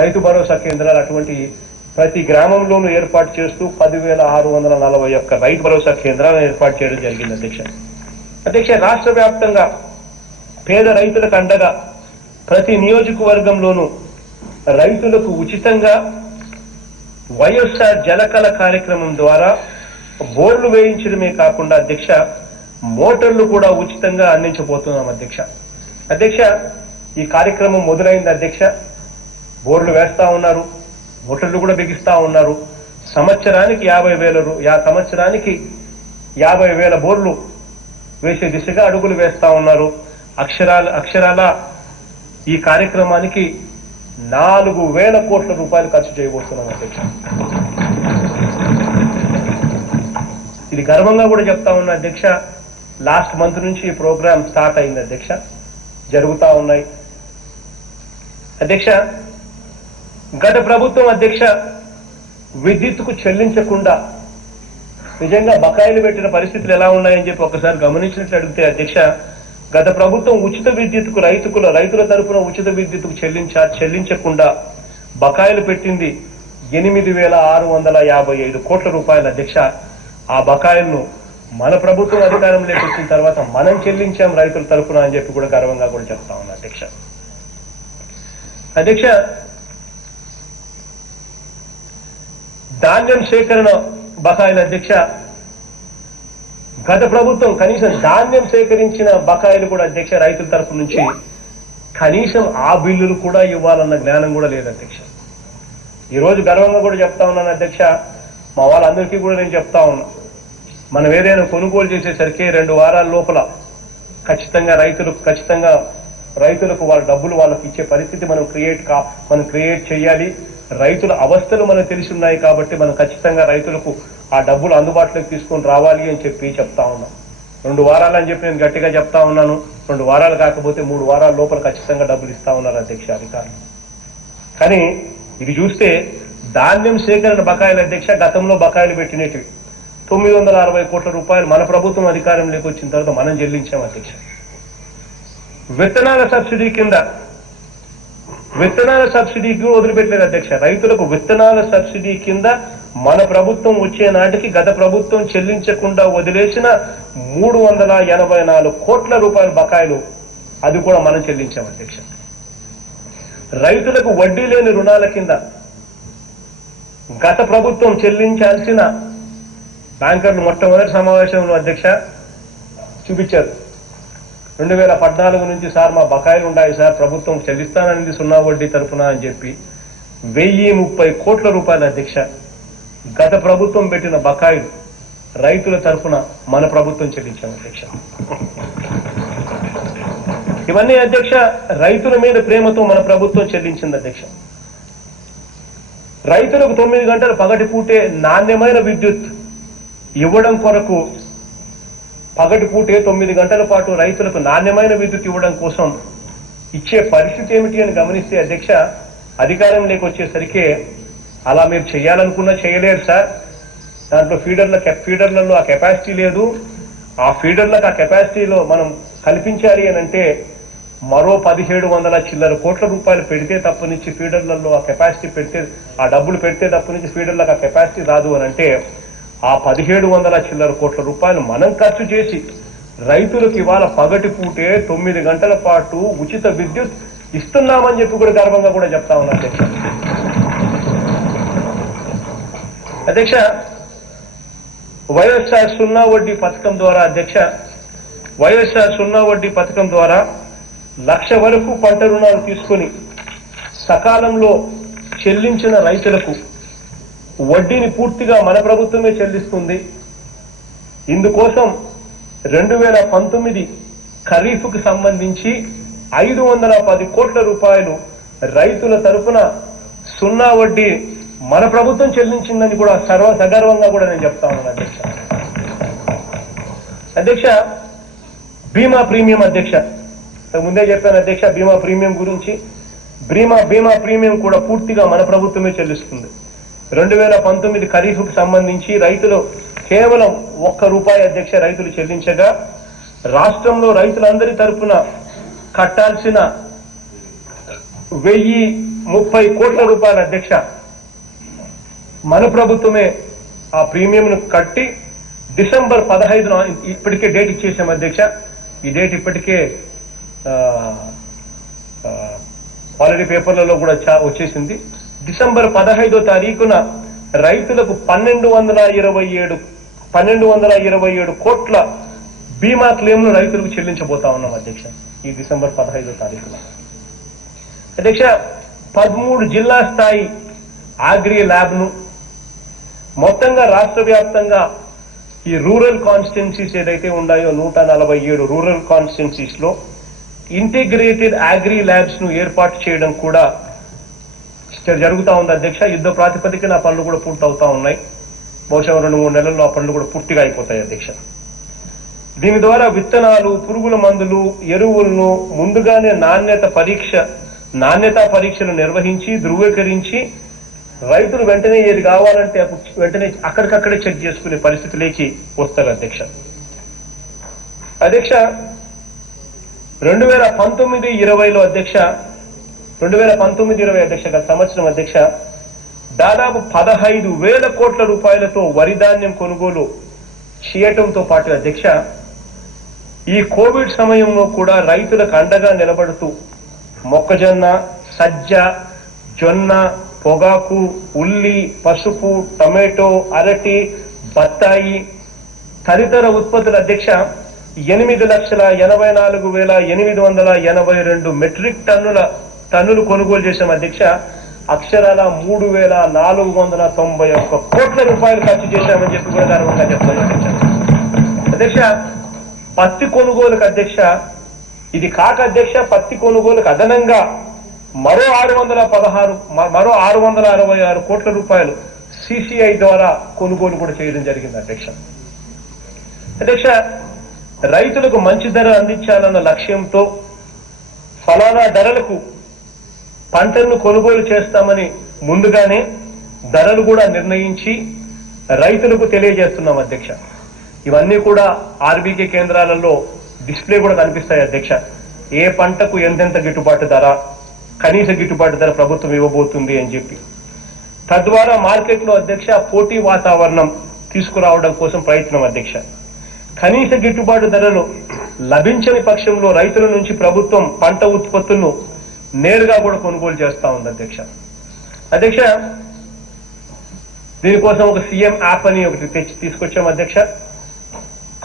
రైతు భరోసా కేంద్రాలు అటువంటి ప్రతి గ్రామంలోనూ ఏర్పాటు చేస్తూ 10,641 రైతు భరోసా కేంద్రాలను ఏర్పాటు చేయడం జరిగింది అధ్యక్ష. అధ్యక్ష రాష్ట్ర వ్యాప్తంగా పేద రైతులకు అండగా ప్రతి నియోజకవర్గంలోనూ రైతులకు ఉచితంగా వైఎస్ఆర్ జలకళ కార్యక్రమం ద్వారా బోర్లు వేయించడమే కాకుండా అధ్యక్ష మోటార్లు కూడా ఉచితంగా అందించబోతున్నాం అధ్యక్ష. అధ్యక్ష ఈ కార్యక్రమం మొదలైంది అధ్యక్ష. బోర్లు వేస్తా ఉన్నారు, మోటార్లు కూడా బిగిస్తా ఉన్నారు. సంవత్సరానికి 50,000 బోర్లు వేసే దిశగా అడుగులు వేస్తా ఉన్నారు. అక్షరాల ఈ కార్యక్రమానికి 4,000 కోట్ల రూపాయలు ఖర్చు చేయబోతున్నాం అధ్యక్ష. ఇది గర్వంగా కూడా చెప్తా ఉన్నా అధ్యక్ష. లాస్ట్ మంత్ నుంచి ఈ ప్రోగ్రామ్ స్టార్ట్ అయింది అధ్యక్ష, జరుగుతా ఉన్నాయి అధ్యక్ష. గత ప్రభుత్వం అధ్యక్ష విద్యుత్తుకు చెల్లించకుండా నిజంగా బకాయిలు పెట్టిన పరిస్థితులు ఎలా ఉన్నాయని చెప్పి ఒకసారి గమనించినట్లు అడిగితే అధ్యక్ష గత ప్రభుత్వం ఉచిత విద్యుత్తుకు రైతుల తరపున ఉచిత విద్యుత్తుకు చెల్లించకుండా బకాయిలు పెట్టింది 8,655 కోట్ల రూపాయల అధ్యక్ష. ఆ బకాయిలను మన ప్రభుత్వం అధికారంలోకి వచ్చిన తర్వాత మనం చెల్లించాం రైతుల తరఫున అని చెప్పి కూడా గర్వంగా కూడా చెప్తా ఉన్నా అధ్యక్ష. అధ్యక్ష, ధాన్యం సేకరణ బకాయిల అధ్యక్ష, గత ప్రభుత్వం కనీసం ధాన్యం సేకరించిన బకాయిలు కూడా అధ్యక్ష రైతుల తరఫు నుంచి కనీసం ఆ బిల్లులు కూడా ఇవ్వాలన్న జ్ఞానం కూడా లేదు అధ్యక్ష. ఈరోజు గర్వంగా కూడా చెప్తా ఉన్నాను అధ్యక్ష, మా వాళ్ళందరికీ కూడా నేను చెప్తా ఉన్నా, మనం ఏదైనా కొనుగోలు చేసేసరికి 2 వారాల లోపల ఖచ్చితంగా రైతులకు వాళ్ళ డబ్బులు వాళ్ళకి ఇచ్చే పరిస్థితి మనం క్రియేట్ చేయాలి. రైతుల అవస్థలు మనకు తెలిసి ఉన్నాయి కాబట్టి మనం ఖచ్చితంగా రైతులకు ఆ డబ్బులు అందుబాటులోకి తీసుకొని రావాలి అని చెప్పి చెప్తా ఉన్నాం. 2 వారాలు అని చెప్పి నేను గట్టిగా చెప్తా ఉన్నాను. 2 వారాలు కాకపోతే 3 వారాల లోపల ఖచ్చితంగా డబ్బులు ఇస్తా ఉన్నారు అధ్యక్ష అధికారులు. కానీ ఇది చూస్తే ధాన్యం సేకరణ బకాయిల అధ్యక్ష, గతంలో బకాయిలు పెట్టినటివి 960 కోట్ల రూపాయలు మన ప్రభుత్వం అధికారంలోకి వచ్చిన తర్వాత మనం చెల్లించాం అధ్యక్ష. విత్తనాల సబ్సిడీకి వదిలిపెట్టలేదు అధ్యక్ష. రైతులకు విత్తనాల సబ్సిడీ కింద మన ప్రభుత్వం వచ్చే నాటికి గత ప్రభుత్వం చెల్లించకుండా వదిలేసిన 384 కోట్ల రూపాయల బకాయిలు అది కూడా మనం చెల్లించాం అధ్యక్ష. రైతులకు వడ్డీ లేని రుణాల కింద గత ప్రభుత్వం చెల్లించాల్సిన బ్యాంకర్లు మొట్టమొదటి సమావేశంలో అధ్యక్ష చూపించారు. 2014 నుంచి సార్ మా బకాయిలు ఉన్నాయి సార్, ప్రభుత్వం చెల్లిస్తానని 0 వడ్డీ తరఫున అని చెప్పి 1030 కోట్ల రూపాయల అధ్యక్ష గత ప్రభుత్వం పెట్టిన బకాయిలు రైతుల తరఫున మన ప్రభుత్వం చెల్లించాం అధ్యక్ష. ఇవన్నీ అధ్యక్ష రైతుల మీద ప్రేమతో మన ప్రభుత్వం చెల్లించింది అధ్యక్ష. రైతులకు 9 గంటలు పగటిపూటే నాణ్యమైన విద్యుత్ ఇవ్వడం కొరకు పగటిపూటే 9 గంటల పాటు రైతులకు నాణ్యమైన విద్యుత్ ఇవ్వడం కోసం ఇచ్చే పరిస్థితి ఏమిటి అని గమనిస్తే అధ్యక్ష, అధికారంలోకి వచ్చేసరికి అలా మీరు చేయాలనుకున్నా చేయలేరు సార్. దాంట్లో ఫీడర్లలో ఆ కెపాసిటీ లేదు. ఆ ఫీడర్లకు ఆ కెపాసిటీలో మనం కల్పించాలి అని అంటే మరో 1700 చిల్లర కోట్ల రూపాయలు పెడితే తప్పనిచ్చి ఫీడర్లలో ఆ కెపాసిటీ పెడితే ఆ డబ్బులు పెడితే తప్పనిచ్చి ఫీడర్లకు ఆ కెపాసిటీ రాదు అని అంటే ఆ 1700 చిల్లర కోట్ల రూపాయలు మనం ఖర్చు చేసి రైతులకు ఇవాళ పగటి పూటే 9 గంటల పాటు ఉచిత విద్యుత్ ఇస్తున్నామని చెప్పి కూడా గర్వంగా కూడా చెప్తా ఉన్నా అధ్యక్ష. అధ్యక్ష, వైఎస్ఆర్ 0 వడ్డీ పథకం ద్వారా అధ్యక్ష, వైఎస్ఆర్ 0 వడ్డీ పథకం ద్వారా 1,00,000 వరకు పంట రుణాలు తీసుకుని సకాలంలో చెల్లించిన రైతులకు వడ్డీని పూర్తిగా మన ప్రభుత్వమే చెల్లిస్తుంది. ఇందుకోసం 2019 ఖరీఫ్కు సంబంధించి 510 కోట్ల రూపాయలు రైతుల తరఫున 0 వడ్డీ మన ప్రభుత్వం చెల్లించిందని కూడా సగర్వంగా కూడా నేను చెప్తా ఉన్నాను అధ్యక్ష. అధ్యక్ష, బీమా ప్రీమియం అధ్యక్ష, ముందే చెప్పాను అధ్యక్ష బీమా ప్రీమియం గురించి. బీమా ప్రీమియం కూడా పూర్తిగా మన ప్రభుత్వమే చెల్లిస్తుంది. 2019 ఖరీఫ్కు సంబంధించి రైతులు కేవలం ₹1 అధ్యక్ష రైతులు చెల్లించగా రాష్ట్రంలో రైతులందరి తరఫున కట్టాల్సిన 1030 కోట్ల రూపాయల అధ్యక్ష మన ప్రభుత్వమే ఆ ప్రీమియంను కట్టి డిసెంబర్ 15న ఇప్పటికే డేట్ ఇచ్చేసాం అధ్యక్ష. ఈ డేట్ ఇప్పటికే ఆల్రెడీ పేపర్లలో కూడా వచ్చేసింది. డిసెంబర్ 15వ తారీఖున రైతులకు 1227 కోట్ల బీమా క్లెయిమ్ను రైతులకు చెల్లించబోతా ఉన్నాం అధ్యక్ష ఈ డిసెంబర్ 15వ తారీఖున. అధ్యక్ష, 13 జిల్లా స్థాయి అగ్రి ల్యాబ్ను మొత్తంగా రాష్ట్ర వ్యాప్తంగా ఈ రూరల్ కాన్స్టిట్యున్సీస్ ఏదైతే ఉన్నాయో 147 రూరల్ కాన్స్టిట్యున్సీస్ లో ఇంటిగ్రేటెడ్ అగ్రి ల్యాబ్స్ ను ఏర్పాటు చేయడం కూడా జరుగుతా ఉంది అధ్యక్ష. యుద్ధ ప్రాతిపదికన ఆ పనులు కూడా పూర్తవుతా ఉన్నాయి. బహుశా 2-3 నెలల్లో ఆ పనులు కూడా పూర్తిగా అయిపోతాయి అధ్యక్ష. దీని ద్వారా విత్తనాలు, పురుగుల మందులు, ఎరువులను ముందుగానే నాణ్యతా పరీక్షలు నిర్వహించి ధృవీకరించి రైతులు వెంటనే ఏది కావాలంటే వెంటనే అక్కడికక్కడే చెక్ చేసుకునే పరిస్థితిలోకి వస్తారు అధ్యక్ష. అధ్యక్ష, 2019-20 అధ్యక్ష 2019-20 అధ్యక్ష గత సంవత్సరం అధ్యక్ష దాదాపు 15,000 కోట్ల రూపాయలతో వరి ధాన్యం కొనుగోలు చేయటంతో పాటు అధ్యక్ష ఈ కోవిడ్ సమయంలో కూడా రైతులకు అండగా నిలబడుతూ మొక్కజొన్న, సజ్జ, జొన్న, పొగాకు, ఉల్లి, పసుపు, టొమాటో, అరటి, బత్తాయి తదితర ఉత్పత్తుల అధ్యక్ష 8,84,882 మెట్రిక్ టన్నులు కొనుగోలు చేశాం అధ్యక్ష. అక్షరాల 3,491 కోట్ల రూపాయలు ఖర్చు చేశామని చెప్పి కూడా గర్వంగా చెప్తాను అధ్యక్ష. అధ్యక్ష పత్తి కొనుగోలుకు అధ్యక్ష ఇది కాక అధ్యక్ష పత్తి కొనుగోలుకు అదనంగా మరో 666 కోట్ల రూపాయలు సిసిఐ ద్వారా కొనుగోలు కూడా చేయడం జరిగింది అధ్యక్ష. అధ్యక్ష రైతులకు మంచి ధర అందించాలన్న లక్ష్యంతో ఫలానా ధరలకు పంటలను కొనుగోలు చేస్తామని ముందుగానే ధరలు కూడా నిర్ణయించి రైతులకు తెలియజేస్తున్నాం అధ్యక్ష. ఇవన్నీ కూడా ఆర్బీకే కేంద్రాలలో డిస్ప్లే కూడా కనిపిస్తాయి అధ్యక్ష. ఏ పంటకు ఎంతెంత గిట్టుబాటు ధర, కనీస గిట్టుబాటు ధర ప్రభుత్వం ఇవ్వబోతుంది అని చెప్పి తద్వారా మార్కెట్లో అధ్యక్ష పోటీ వాతావరణం తీసుకురావడం కోసం ప్రయత్నం అధ్యక్ష. కనీస గిట్టుబాటు ధరలు లభించని పక్షంలో రైతుల నుంచి ప్రభుత్వం పంట ఉత్పత్తులను నేరుగా కూడా కొనుగోలు చేస్తా ఉంది అధ్యక్ష. అధ్యక్ష దీనికోసం ఒక సీఎం యాప్ అని ఒకటి తీసుకొచ్చాం అధ్యక్ష.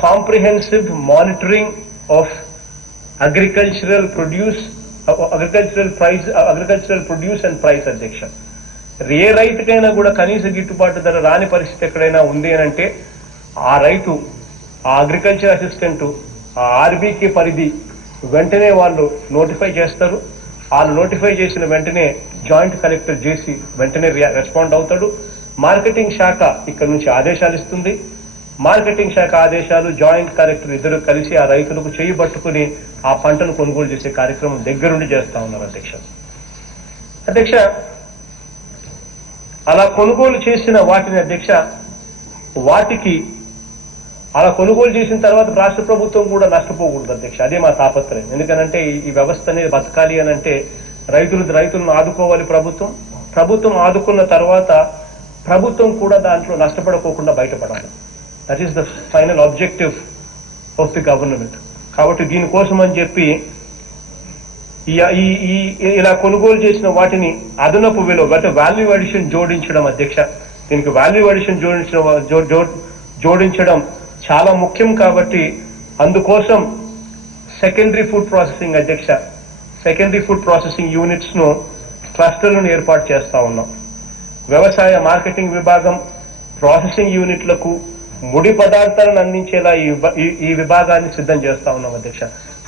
Comprehensive monitoring of agricultural produce and price అధ్యక్ష. ఏ రైతుకైనా కూడా కనీస గిట్టుబాటు ధర రాని పరిస్థితి ఎక్కడైనా ఉంది అని అంటే ఆ రైతు, ఆ అగ్రికల్చర్ అసిస్టెంట్, ఆ ఆర్బీకే పరిధి వెంటనే వాళ్ళు నోటిఫై చేస్తారు. వాళ్ళు నోటిఫై చేసిన వెంటనే జాయింట్ కలెక్టర్ చేసి వెంటనే రెస్పాండ్ అవుతాడు. మార్కెటింగ్ శాఖ ఇక్కడ నుంచి ఆదేశాలు ఇస్తుంది. మార్కెటింగ్ శాఖ ఆదేశాలు, జాయింట్ కలెక్టర్ ఇద్దరు కలిసి ఆ రైతులకు చేయబట్టుకుని ఆ పంటను కొనుగోలు చేసే కార్యక్రమం దగ్గరుండి చేస్తా ఉన్నారు అధ్యక్ష. అధ్యక్ష అలా కొనుగోలు చేసిన వాటిని అధ్యక్ష వాటికి అలా కొనుగోలు చేసిన తర్వాత రాష్ట్ర ప్రభుత్వం కూడా నష్టపోకూడదు అధ్యక్ష. అదే మా తాపత్రయం. ఎందుకనంటే ఈ వ్యవస్థ అనేది బతకాలి అని అంటే రైతులను ఆదుకోవాలి ప్రభుత్వం ఆదుకున్న తర్వాత ప్రభుత్వం కూడా దాంట్లో నష్టపడకోకుండా బయటపడాలి. That is the final objective of the government. కాబట్టి దీనికోసం అని చెప్పి ఇలా కొనుగోలు చేసిన వాటిని అదనపు విలువ అంటే వాల్యూ అడిషన్ జోడించడం అధ్యక్ష. దీనికి వాల్యూ అడిషన్ జోడించడం చాలా ముఖ్యం. కాబట్టి అందుకోసం సెకండరీ ఫుడ్ ప్రాసెసింగ్ అధ్యక్ష, సెకండరీ ఫుడ్ ప్రాసెసింగ్ యూనిట్స్ ను క్లస్టర్లను ఏర్పాటు చేస్తా ఉన్నాం. వ్యవసాయ మార్కెటింగ్ విభాగం, ప్రాసెసింగ్ యూనిట్లకు ముడి పదార్థాలను అందించేలా ఈ విభాగాన్ని సిద్ధం చేస్తా ఉన్నాం అధ్యక్ష.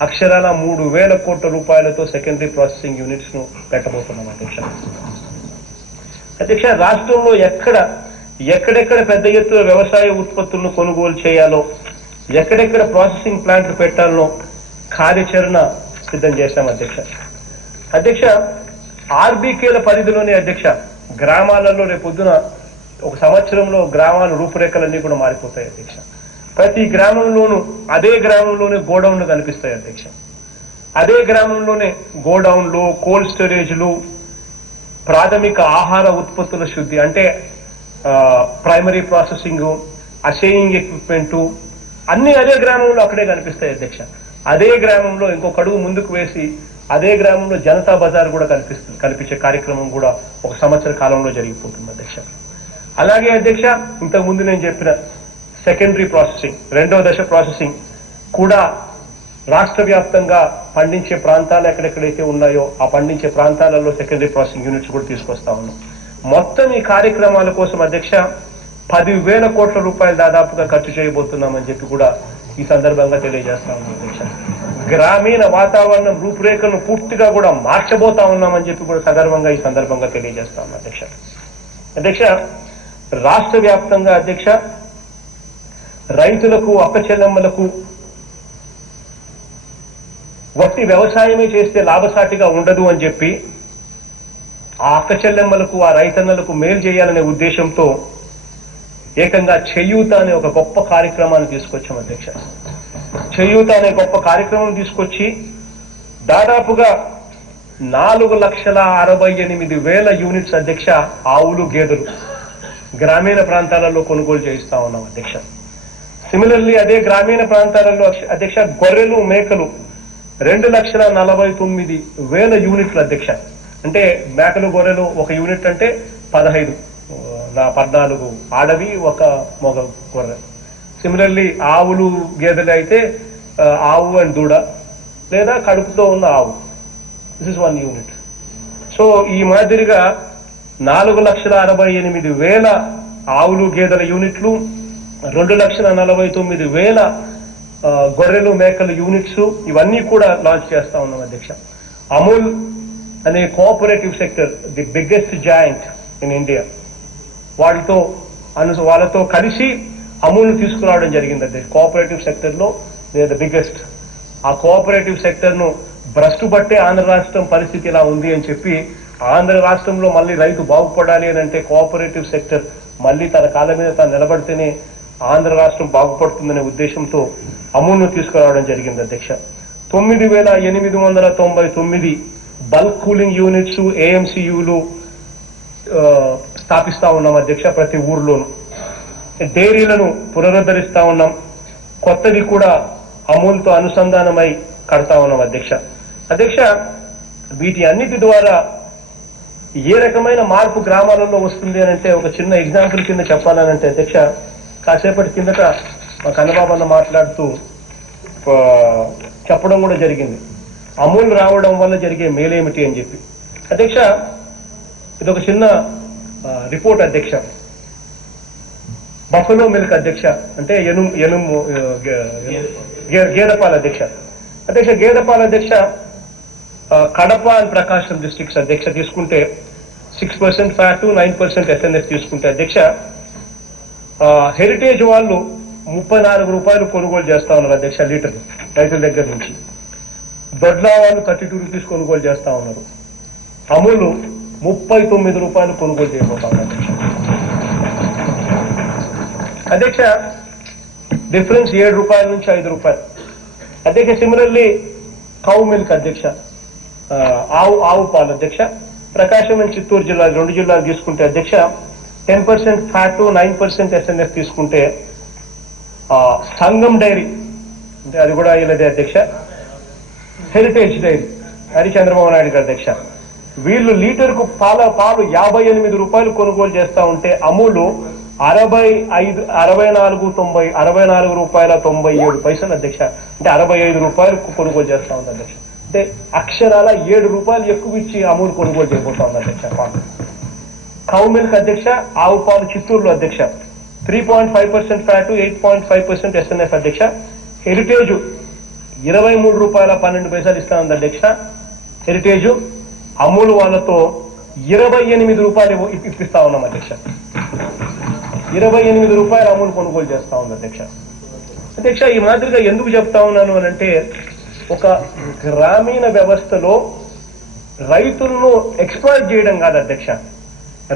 అక్షరాల 3,000 కోట్ల రూపాయలతో సెకండరీ ప్రాసెసింగ్ యూనిట్స్ ను పెట్టబోతున్నాం అధ్యక్ష. అధ్యక్ష రాష్ట్రంలో ఎక్కడెక్కడ పెద్ద ఎత్తున వ్యవసాయ ఉత్పత్తులను కొనుగోలు చేయాలో, ఎక్కడెక్కడ ప్రాసెసింగ్ ప్లాంట్లు పెట్టాలనో కార్యాచరణ సిద్ధం చేశాం అధ్యక్ష. అధ్యక్ష ఆర్బీకేల పరిధిలోనే అధ్యక్ష గ్రామాలలో రేపొద్దున ఒక సంవత్సరంలో గ్రామాల రూపురేఖలన్నీ కూడా మారిపోతాయి అధ్యక్ష. ప్రతి గ్రామంలోనూ అదే గ్రామంలోనే గోడౌన్లు కనిపిస్తాయి అధ్యక్ష. అదే గ్రామంలోనే గోడౌన్లు, కోల్డ్ స్టోరేజ్లు, ప్రాథమిక ఆహార ఉత్పత్తుల శుద్ధి అంటే ప్రైమరీ ప్రాసెసింగ్, అసేయింగ్ ఎక్విప్మెంట్ అన్ని అదే గ్రామంలో అక్కడే కనిపిస్తాయి అధ్యక్ష. అదే గ్రామంలో ఇంకొక అడుగు ముందుకు వేసి అదే గ్రామంలో జనతా బజార్ కూడా కనిపించే కార్యక్రమం కూడా ఒక సంవత్సర కాలంలో జరిగిపోతుంది అధ్యక్ష. అలాగే అధ్యక్ష ఇంతకు ముందు నేను చెప్పిన సెకండరీ ప్రాసెసింగ్, రెండవ దశ ప్రాసెసింగ్ కూడా రాష్ట్ర వ్యాప్తంగా పండించే ప్రాంతాలు ఎక్కడెక్కడైతే ఉన్నాయో ఆ పండించే ప్రాంతాలలో సెకండరీ ప్రాసెసింగ్ యూనిట్స్ కూడా తీసుకొస్తా ఉన్నాం. మొత్తం ఈ కార్యక్రమాల కోసం అధ్యక్ష 10,000 కోట్ల రూపాయలు దాదాపుగా ఖర్చు చేయబోతున్నామని చెప్పి కూడా ఈ సందర్భంగా తెలియజేస్తా ఉన్నాం అధ్యక్ష. గ్రామీణ వాతావరణం రూపురేఖలను పూర్తిగా కూడా మార్చబోతా ఉన్నామని చెప్పి కూడా సగర్వంగా ఈ సందర్భంగా తెలియజేస్తా ఉన్నాం అధ్యక్ష. అధ్యక్ష రాష్ట్ర వ్యాప్తంగా అధ్యక్ష రైతులకు, అక్కచెల్లెమ్మలకు వట్టి వ్యవసాయమే చేస్తే లాభసాటిగా ఉండదు అని చెప్పి ఆ అక్కచెల్లెమ్మలకు, ఆ రైతన్నలకు మేలు చేయాలనే ఉద్దేశంతో ఏకంగా చేయూత అనే ఒక గొప్ప కార్యక్రమాన్ని తీసుకొచ్చాం అధ్యక్ష. చేయూత అనే గొప్ప కార్యక్రమం తీసుకొచ్చి దాదాపుగా 4,68,000 యూనిట్స్ అధ్యక్ష ఆవులు గేదెలు గ్రామీణ ప్రాంతాలలో కొనుగోలు చేయిస్తా ఉన్నాం అధ్యక్ష. సిమిలర్లీ అదే గ్రామీణ ప్రాంతాలలో అధ్యక్ష గొర్రెలు మేకలు 2,49,000 యూనిట్లు అధ్యక్ష. అంటే మేకలు గొర్రెలు ఒక యూనిట్ అంటే 14 ఆడవి ఒక మగ గొర్రె. సిమిలర్లీ ఆవులు గేదెలు అయితే ఆవు అండ్ దూడ లేదా కడుపుతో ఉన్న ఆవు, దిస్ ఇస్ 1 యూనిట్. సో ఈ మాదిరిగా 4,68,000 ఆవులు గేదెల యూనిట్లు, 2,49,000 గొర్రెలు మేకల యూనిట్స్ ఇవన్నీ కూడా లాంచ్ చేస్తా ఉన్నాం అధ్యక్ష. అమూల్ అనే cooperative sector the biggest joint in India, వాళ్ళతో కలిసి అమూల్ తీసుకురావడం జరిగింది అధ్యక్ష. కోఆపరేటివ్ సెక్టర్ లో ద బిగ్గెస్ట్. ఆ కోఆపరేటివ్ సెక్టర్ ను భ్రష్టు పట్టే ఆంధ్ర రాష్ట్రం పరిస్థితి ఇలా ఉంది అని చెప్పి, ఆంధ్ర రాష్ట్రంలో మళ్ళీ రైతు బాగుపడాలి అని అంటే కోఆపరేటివ్ సెక్టర్ మళ్ళీ తన కాళ్ళ మీద తాను నిలబడితేనే ఆంధ్ర రాష్ట్రం బాగుపడుతుందనే ఉద్దేశంతో అమూల్ను తీసుకురావడం జరిగింది అధ్యక్ష. 9,899 బల్క్ కూలింగ్ యూనిట్స్ ఏఎంసీయూలు స్థాపిస్తా ఉన్నాం అధ్యక్ష. ప్రతి ఊర్లోనూ డైరీలను పునరుద్ధరిస్తా ఉన్నాం. కొత్తది కూడా అమూల్తో అనుసంధానమై కడతా ఉన్నాం అధ్యక్ష. వీటి అన్నిటి ద్వారా ఏ రకమైన మార్పు గ్రామాలలో వస్తుంది అని అంటే ఒక చిన్న ఎగ్జాంపుల్ కింద చెప్పాలనంటే అధ్యక్ష, కాసేపటి కిందట మా కన్నబాబు అన్న మాట్లాడుతూ చెప్పడం కూడా జరిగింది అమూల్ రావడం వల్ల జరిగే మేలేమిటి అని చెప్పి. అధ్యక్ష ఇది ఒక చిన్న రిపోర్ట్ అధ్యక్ష. బఫలో మిల్క్ అధ్యక్ష అంటే గేదెపాల అధ్యక్ష. గేదెపాల అధ్యక్ష కడప అండ్ ప్రకాశం డిస్ట్రిక్ట్స్ అధ్యక్ష తీసుకుంటే 6% ఫ్యాట్ 9% ఎస్ఎన్ఎఫ్ తీసుకుంటే అధ్యక్ష హెరిటేజ్ వాళ్ళు 34 రూపాయలు కొనుగోలు చేస్తా ఉన్నారు అధ్యక్ష లీటర్ రైతుల దగ్గర నుంచి. దొడ్లా వాళ్ళు 32 రూపీస్ కొనుగోలు చేస్తా ఉన్నారు. అమూల్ 39 రూపాయలు కొనుగోలు చేయబోతా ఉన్నారు అధ్యక్ష. డిఫరెన్స్ 7 రూపాయల నుంచి 5 రూపాయలు అధ్యక్ష. సిమిలర్లీ కౌ మిల్క్ అధ్యక్ష, ఆవు పాలు అధ్యక్ష. ప్రకాశం అండ్ చిత్తూరు జిల్లాలు 2 జిల్లాలు తీసుకుంటే అధ్యక్ష 10% ఫ్యాట్ 9% ఎస్ఎన్ఎఫ్ తీసుకుంటే సంగం డైరీ అంటే అది కూడా ఇలాదే అధ్యక్ష. హెరిటేజ్ డైరీ అది చంద్రబాబు నాయుడు గారు అధ్యక్ష. వీళ్ళు లీటర్కు పాలు 58 రూపాయలు కొనుగోలు చేస్తా ఉంటే అమూలు 64 రూపాయల 97 పైసలు అధ్యక్ష. అంటే 65 రూపాయలు కొనుగోలు చేస్తా ఉంది అధ్యక్ష. అంటే అక్షరాల 7 రూపాయలు ఎక్కువ ఇచ్చి అమూల్ కొనుగోలు చేయబోతా ఉంది అధ్యక్ష పాలు. కౌ మిల్క్ అధ్యక్ష, ఆవు పాలు చిత్తూరులో అధ్యక్ష 3.5% ఫ్యాట్ 8.5% ఎస్ఎన్ఎఫ్ అధ్యక్ష. హెరిటేజ్ 23 రూపాయల 12 పైసలు ఇస్తా ఉంది అధ్యక్ష. హెరిటేజ్ అమూల్ వాళ్ళతో 28 రూపాయలు ఇప్పిస్తా ఉన్నాం అధ్యక్ష. 28 రూపాయలు అమూల్ కొనుగోలు చేస్తా ఉంది అధ్యక్ష. ఈ మాదిరిగా ఎందుకు చెప్తా ఉన్నాను అని అంటే, ఒక గ్రామీణ వ్యవస్థలో రైతులను ఎక్స్‌ప్లాయిట్ చేయడం కాదు అధ్యక్ష,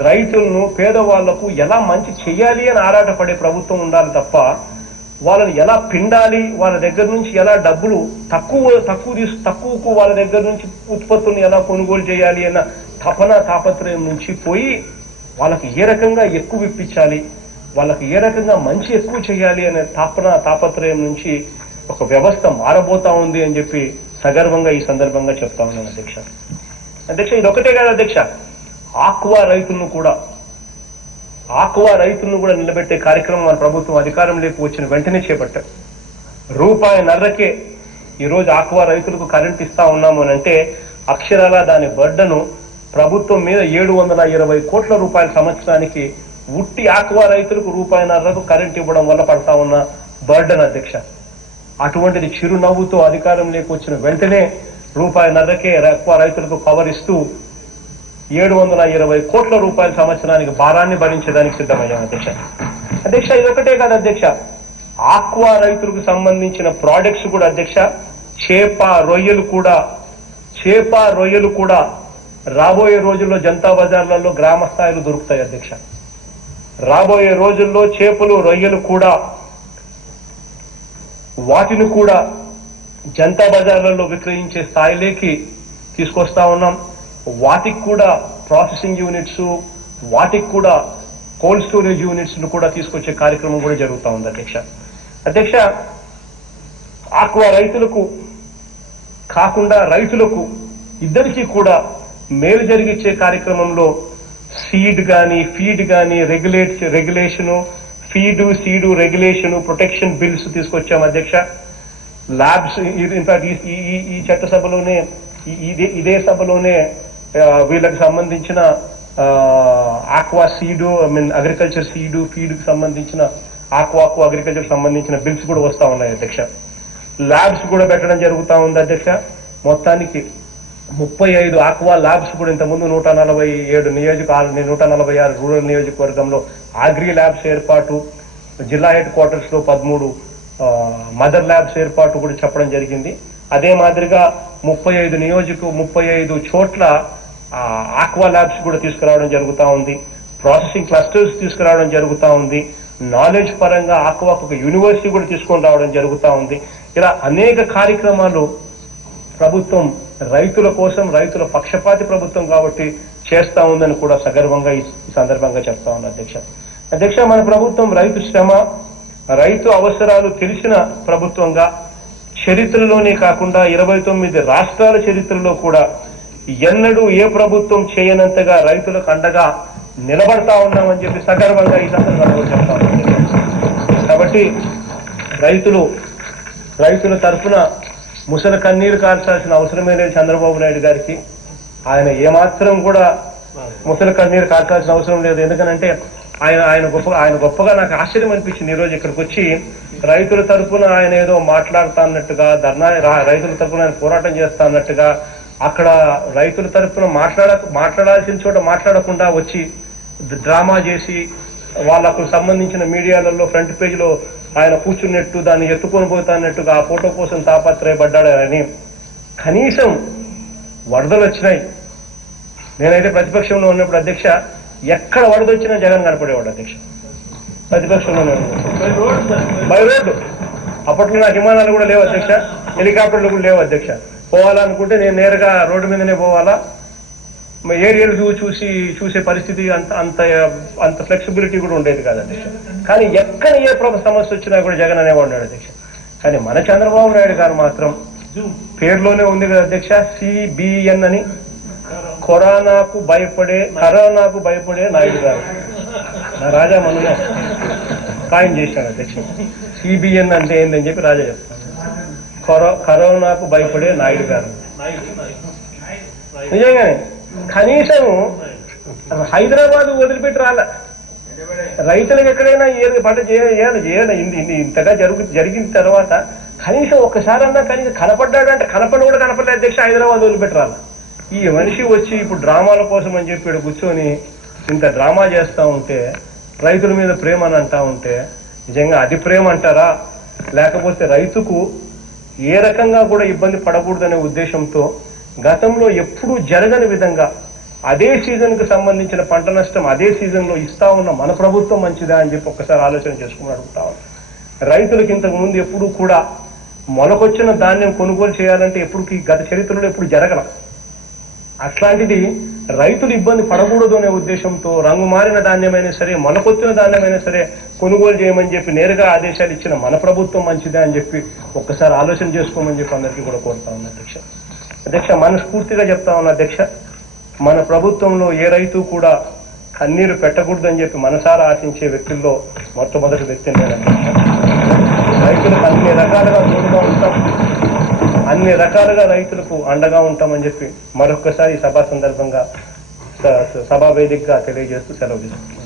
రైతులను పేదవాళ్లకు ఎలా మంచి చేయాలి అని ఆరాటపడే ప్రభుత్వం ఉండాలి తప్ప, వాళ్ళని ఎలా పిండాలి, వాళ్ళ దగ్గర నుంచి ఎలా డబ్బులు తక్కువకు వాళ్ళ దగ్గర నుంచి ఉత్పత్తులను ఎలా కొనుగోలు చేయాలి అన్న తాపత్రయం నుంచి పోయి వాళ్ళకి ఏ రకంగా ఎక్కువ ఇప్పించాలి, వాళ్ళకి ఏ రకంగా మంచి ఎక్కువ చేయాలి అనే తాపత్రయం నుంచి ఒక వ్యవస్థ మారబోతా ఉంది అని చెప్పి సగర్వంగా ఈ సందర్భంగా చెప్తా ఉన్నాను అధ్యక్ష. ఇది ఒకటే కాదు అధ్యక్ష, ఆక్వా రైతులను కూడా నిలబెట్టే కార్యక్రమం మన ప్రభుత్వం అధికారంలోకి వచ్చిన వెంటనే చేపట్టారు. ₹1.5కే ఈరోజు ఆక్వా రైతులకు కరెంట్ ఇస్తా ఉన్నాము అని అంటే అక్షరాల దాని బర్డను ప్రభుత్వం మీద 720 కోట్ల రూపాయల సంవత్సరానికి ఉట్టి ఆక్వా రైతులకు ₹1.5కు కరెంట్ ఇవ్వడం వల్ల పడతా ఉన్న బర్డన్ అధ్యక్ష. అటువంటిది చిరునవ్వుతో అధికారంలోకి వచ్చిన వెంటనే ₹1.5కే ఆక్వా రైతులకు పవర్ ఇస్తూ 720 కోట్ల రూపాయల సంవత్సరానికి భారాన్ని భరించడానికి సిద్ధమయ్యాం అధ్యక్ష. ఇది ఒకటే కాదు అధ్యక్ష, ఆక్వా రైతులకు సంబంధించిన ప్రోడక్ట్స్ కూడా అధ్యక్ష, చేప రొయ్యలు కూడా రాబోయే రోజుల్లో జనతా బజార్లలో గ్రామ స్థాయిలో దొరుకుతాయి అధ్యక్ష. రాబోయే రోజుల్లో చేపలు రొయ్యలు కూడా వాటిని కూడా జనతా బజార్లలో విక్రయించే స్థాయిలోకి తీసుకొస్తా ఉన్నాం. వాటికి కూడా ప్రాసెసింగ్ యూనిట్స్, వాటికి కూడా కోల్డ్ స్టోరేజ్ యూనిట్స్ ను కూడా తీసుకొచ్చే కార్యక్రమం కూడా జరుగుతూ ఉంది అధ్యక్ష. ఆక్వా రైతులకు కాకుండా రైతులకు ఇద్దరికీ కూడా మేలు జరిగించే కార్యక్రమంలో సీడ్ కానీ ఫీడ్ కానీ regulation, seed regulation, protection bills తీసుకొచ్చాం అధ్యక్ష. ల్యాబ్స్ ఇన్ఫాక్ట్ ఈ చట్టసభలోనే ఇదే సభలోనే వీళ్ళకి సంబంధించిన ఆక్వా సీడు, అగ్రికల్చర్ సీడు ఫీడ్కి సంబంధించిన ఆక్వా అగ్రికల్చర్ సంబంధించిన బిల్స్ కూడా వస్తా ఉన్నాయి అధ్యక్ష. ల్యాబ్స్ కూడా పెట్టడం జరుగుతూ ఉంది అధ్యక్ష. మొత్తానికి 35 ఆక్వా ల్యాబ్స్ కూడా ఇంతకుముందు 146 రూరల్ నియోజకవర్గంలో అగ్రి ల్యాబ్స్ ఏర్పాటు, జిల్లా హెడ్ క్వార్టర్స్ లో 13 మదర్ ల్యాబ్స్ ఏర్పాటు కూడా చెప్పడం జరిగింది. అదే మాదిరిగా 35 చోట్ల ఆక్వా ల్యాబ్స్ కూడా తీసుకురావడం జరుగుతూ ఉంది. ప్రాసెసింగ్ క్లస్టర్స్ తీసుకురావడం జరుగుతూ ఉంది. నాలెడ్జ్ పరంగా ఆక్వాకు ఒక యూనివర్సిటీ కూడా తీసుకొని రావడం జరుగుతూ ఉంది. ఇలా అనేక కార్యక్రమాలు ప్రభుత్వం రైతుల కోసం, రైతుల పక్షపాతి ప్రభుత్వం కాబట్టి చేస్తా ఉందని కూడా సగర్వంగా ఈ సందర్భంగా చెప్తా ఉన్నా అధ్యక్ష. మన ప్రభుత్వం రైతు శ్రమ, రైతు అవసరాలు తెలిసిన ప్రభుత్వంగా చరిత్రలోనే కాకుండా 29 రాష్ట్రాల చరిత్రలో కూడా ఎన్నడూ ఏ ప్రభుత్వం చేయనంతగా రైతులకు అండగా నిలబడతా ఉన్నామని చెప్పి సగర్వంగా ఈ సందర్భంగా చెప్తా ఉన్నాం. కాబట్టి రైతుల తరఫున ముసలి కన్నీరు కార్చాల్సిన అవసరమే లేదు చంద్రబాబు నాయుడు గారికి. ఆయన ఏమాత్రం కూడా ముసలి కన్నీరు కార్చాల్సిన అవసరం లేదు. ఎందుకనంటే ఆయన గొప్పగా నాకు ఆశ్చర్యం అనిపించింది ఈరోజు ఇక్కడికి వచ్చి రైతుల తరఫున ఆయన ఏదో మాట్లాడుతా అన్నట్టుగా, రైతుల తరఫున ఆయన పోరాటం చేస్తా అన్నట్టుగా, అక్కడ రైతుల తరఫున మాట్లాడాల్సిన చోట మాట్లాడకుండా వచ్చి డ్రామా చేసి వాళ్ళకు సంబంధించిన మీడియాలలో ఫ్రంట్ పేజీలో ఆయన కూర్చున్నట్టు, దాన్ని ఎత్తుకొని పోతాన్నట్టుగా ఆ ఫోటో కోసం తాపత్రయపడ్డాడని. కనీసం వరదలు వచ్చినాయి, నేనైతే ప్రతిపక్షంలో ఉన్నప్పుడు అధ్యక్ష ఎక్కడ వరదొచ్చినా జగన్ కనపడేవాడు అధ్యక్ష. ప్రతిపక్షంలోనే బై రోడ్డు. అప్పట్లో నాకు విమానాలు కూడా లేవు అధ్యక్ష, హెలికాప్టర్లు కూడా లేవు అధ్యక్ష. పోవాలనుకుంటే నేను నేరుగా రోడ్డు మీదనే పోవాలా. ఏరియాలు చూసే పరిస్థితి అంత ఫ్లెక్సిబిలిటీ కూడా ఉండేది కాదు అధ్యక్ష. కానీ ఎక్కడ ఏ సమస్య వచ్చినా కూడా జగన్ అనేవాడు అధ్యక్ష. కానీ మన చంద్రబాబు నాయుడు గారు మాత్రం పేరులోనే ఉంది కదా అధ్యక్ష, CBN అని, కరోనాకు భయపడే నాయుడు గారు. నా రాజా మననే ఖాయం చేశాడు అధ్యక్ష. CBN అంటే ఏందని చెప్పి రాజా చెప్తాను. కరోనాకు భయపడే నాయుడు గారు. నిజంగానే కనీసం హైదరాబాద్ వదిలిపెట్టి రాలే. రైతులకు ఎక్కడైనా ఏది పంట చేయాలి ఇంతగా జరిగిన తర్వాత కనీసం ఒక్కసారన్నా కనీసం కనపడ్డాడంటే కూడా కనపడలేదు అధ్యక్ష. హైదరాబాద్ వదిలిపెట్టి రాలే. ఈ మనిషి వచ్చి ఇప్పుడు డ్రామాల కోసం అని చెప్పి కూర్చొని ఇంత డ్రామా చేస్తూ ఉంటే, రైతుల మీద ప్రేమ అని అంటా ఉంటే నిజంగా అది ప్రేమ అంటారా? లేకపోతే రైతుకు ఏ రకంగా కూడా ఇబ్బంది పడకూడదనే ఉద్దేశంతో గతంలో ఎప్పుడూ జరగని విధంగా అదే సీజన్కు సంబంధించిన పంట నష్టం అదే సీజన్లో ఇస్తా ఉన్న మన ప్రభుత్వం మంచిదా అని చెప్పి ఒక్కసారి ఆలోచన చేసుకుని అడుగుతా ఉన్నాం. రైతులకు ఇంతకు ముందు ఎప్పుడూ కూడా మొలకొచ్చిన ధాన్యం కొనుగోలు చేయాలంటే గత చరిత్రలో ఎప్పుడు జరగల. అట్లాంటిది రైతులు ఇబ్బంది పడకూడదు అనే ఉద్దేశంతో రంగు మారిన ధాన్యమైనా సరే, మొలకొచ్చిన ధాన్యమైనా సరే కొనుగోలు చేయమని చెప్పి నేరుగా ఆదేశాలు ఇచ్చిన మన ప్రభుత్వం మంచిదే అని చెప్పి ఒక్కసారి ఆలోచన చేసుకోమని చెప్పి అందరికీ కూడా కోరుతా ఉన్నా అధ్యక్ష. మనస్ఫూర్తిగా చెప్తా ఉన్నా అధ్యక్ష, మన ప్రభుత్వంలో ఏ రైతు కూడా కన్నీరు పెట్టకూడదని చెప్పి మనసారా ఆశించే వ్యక్తుల్లో మొట్టమొదటి వ్యక్తి నేను అధ్యక్ష. రైతులకు అన్ని రకాలుగా తోడుగా ఉంటాం, అన్ని రకాలుగా రైతులకు అండగా ఉంటామని చెప్పి మరొక్కసారి సభా సందర్భంగా సభా వేదికగా తెలియజేస్తూ సెలవు తీసుకుంటున్నాం.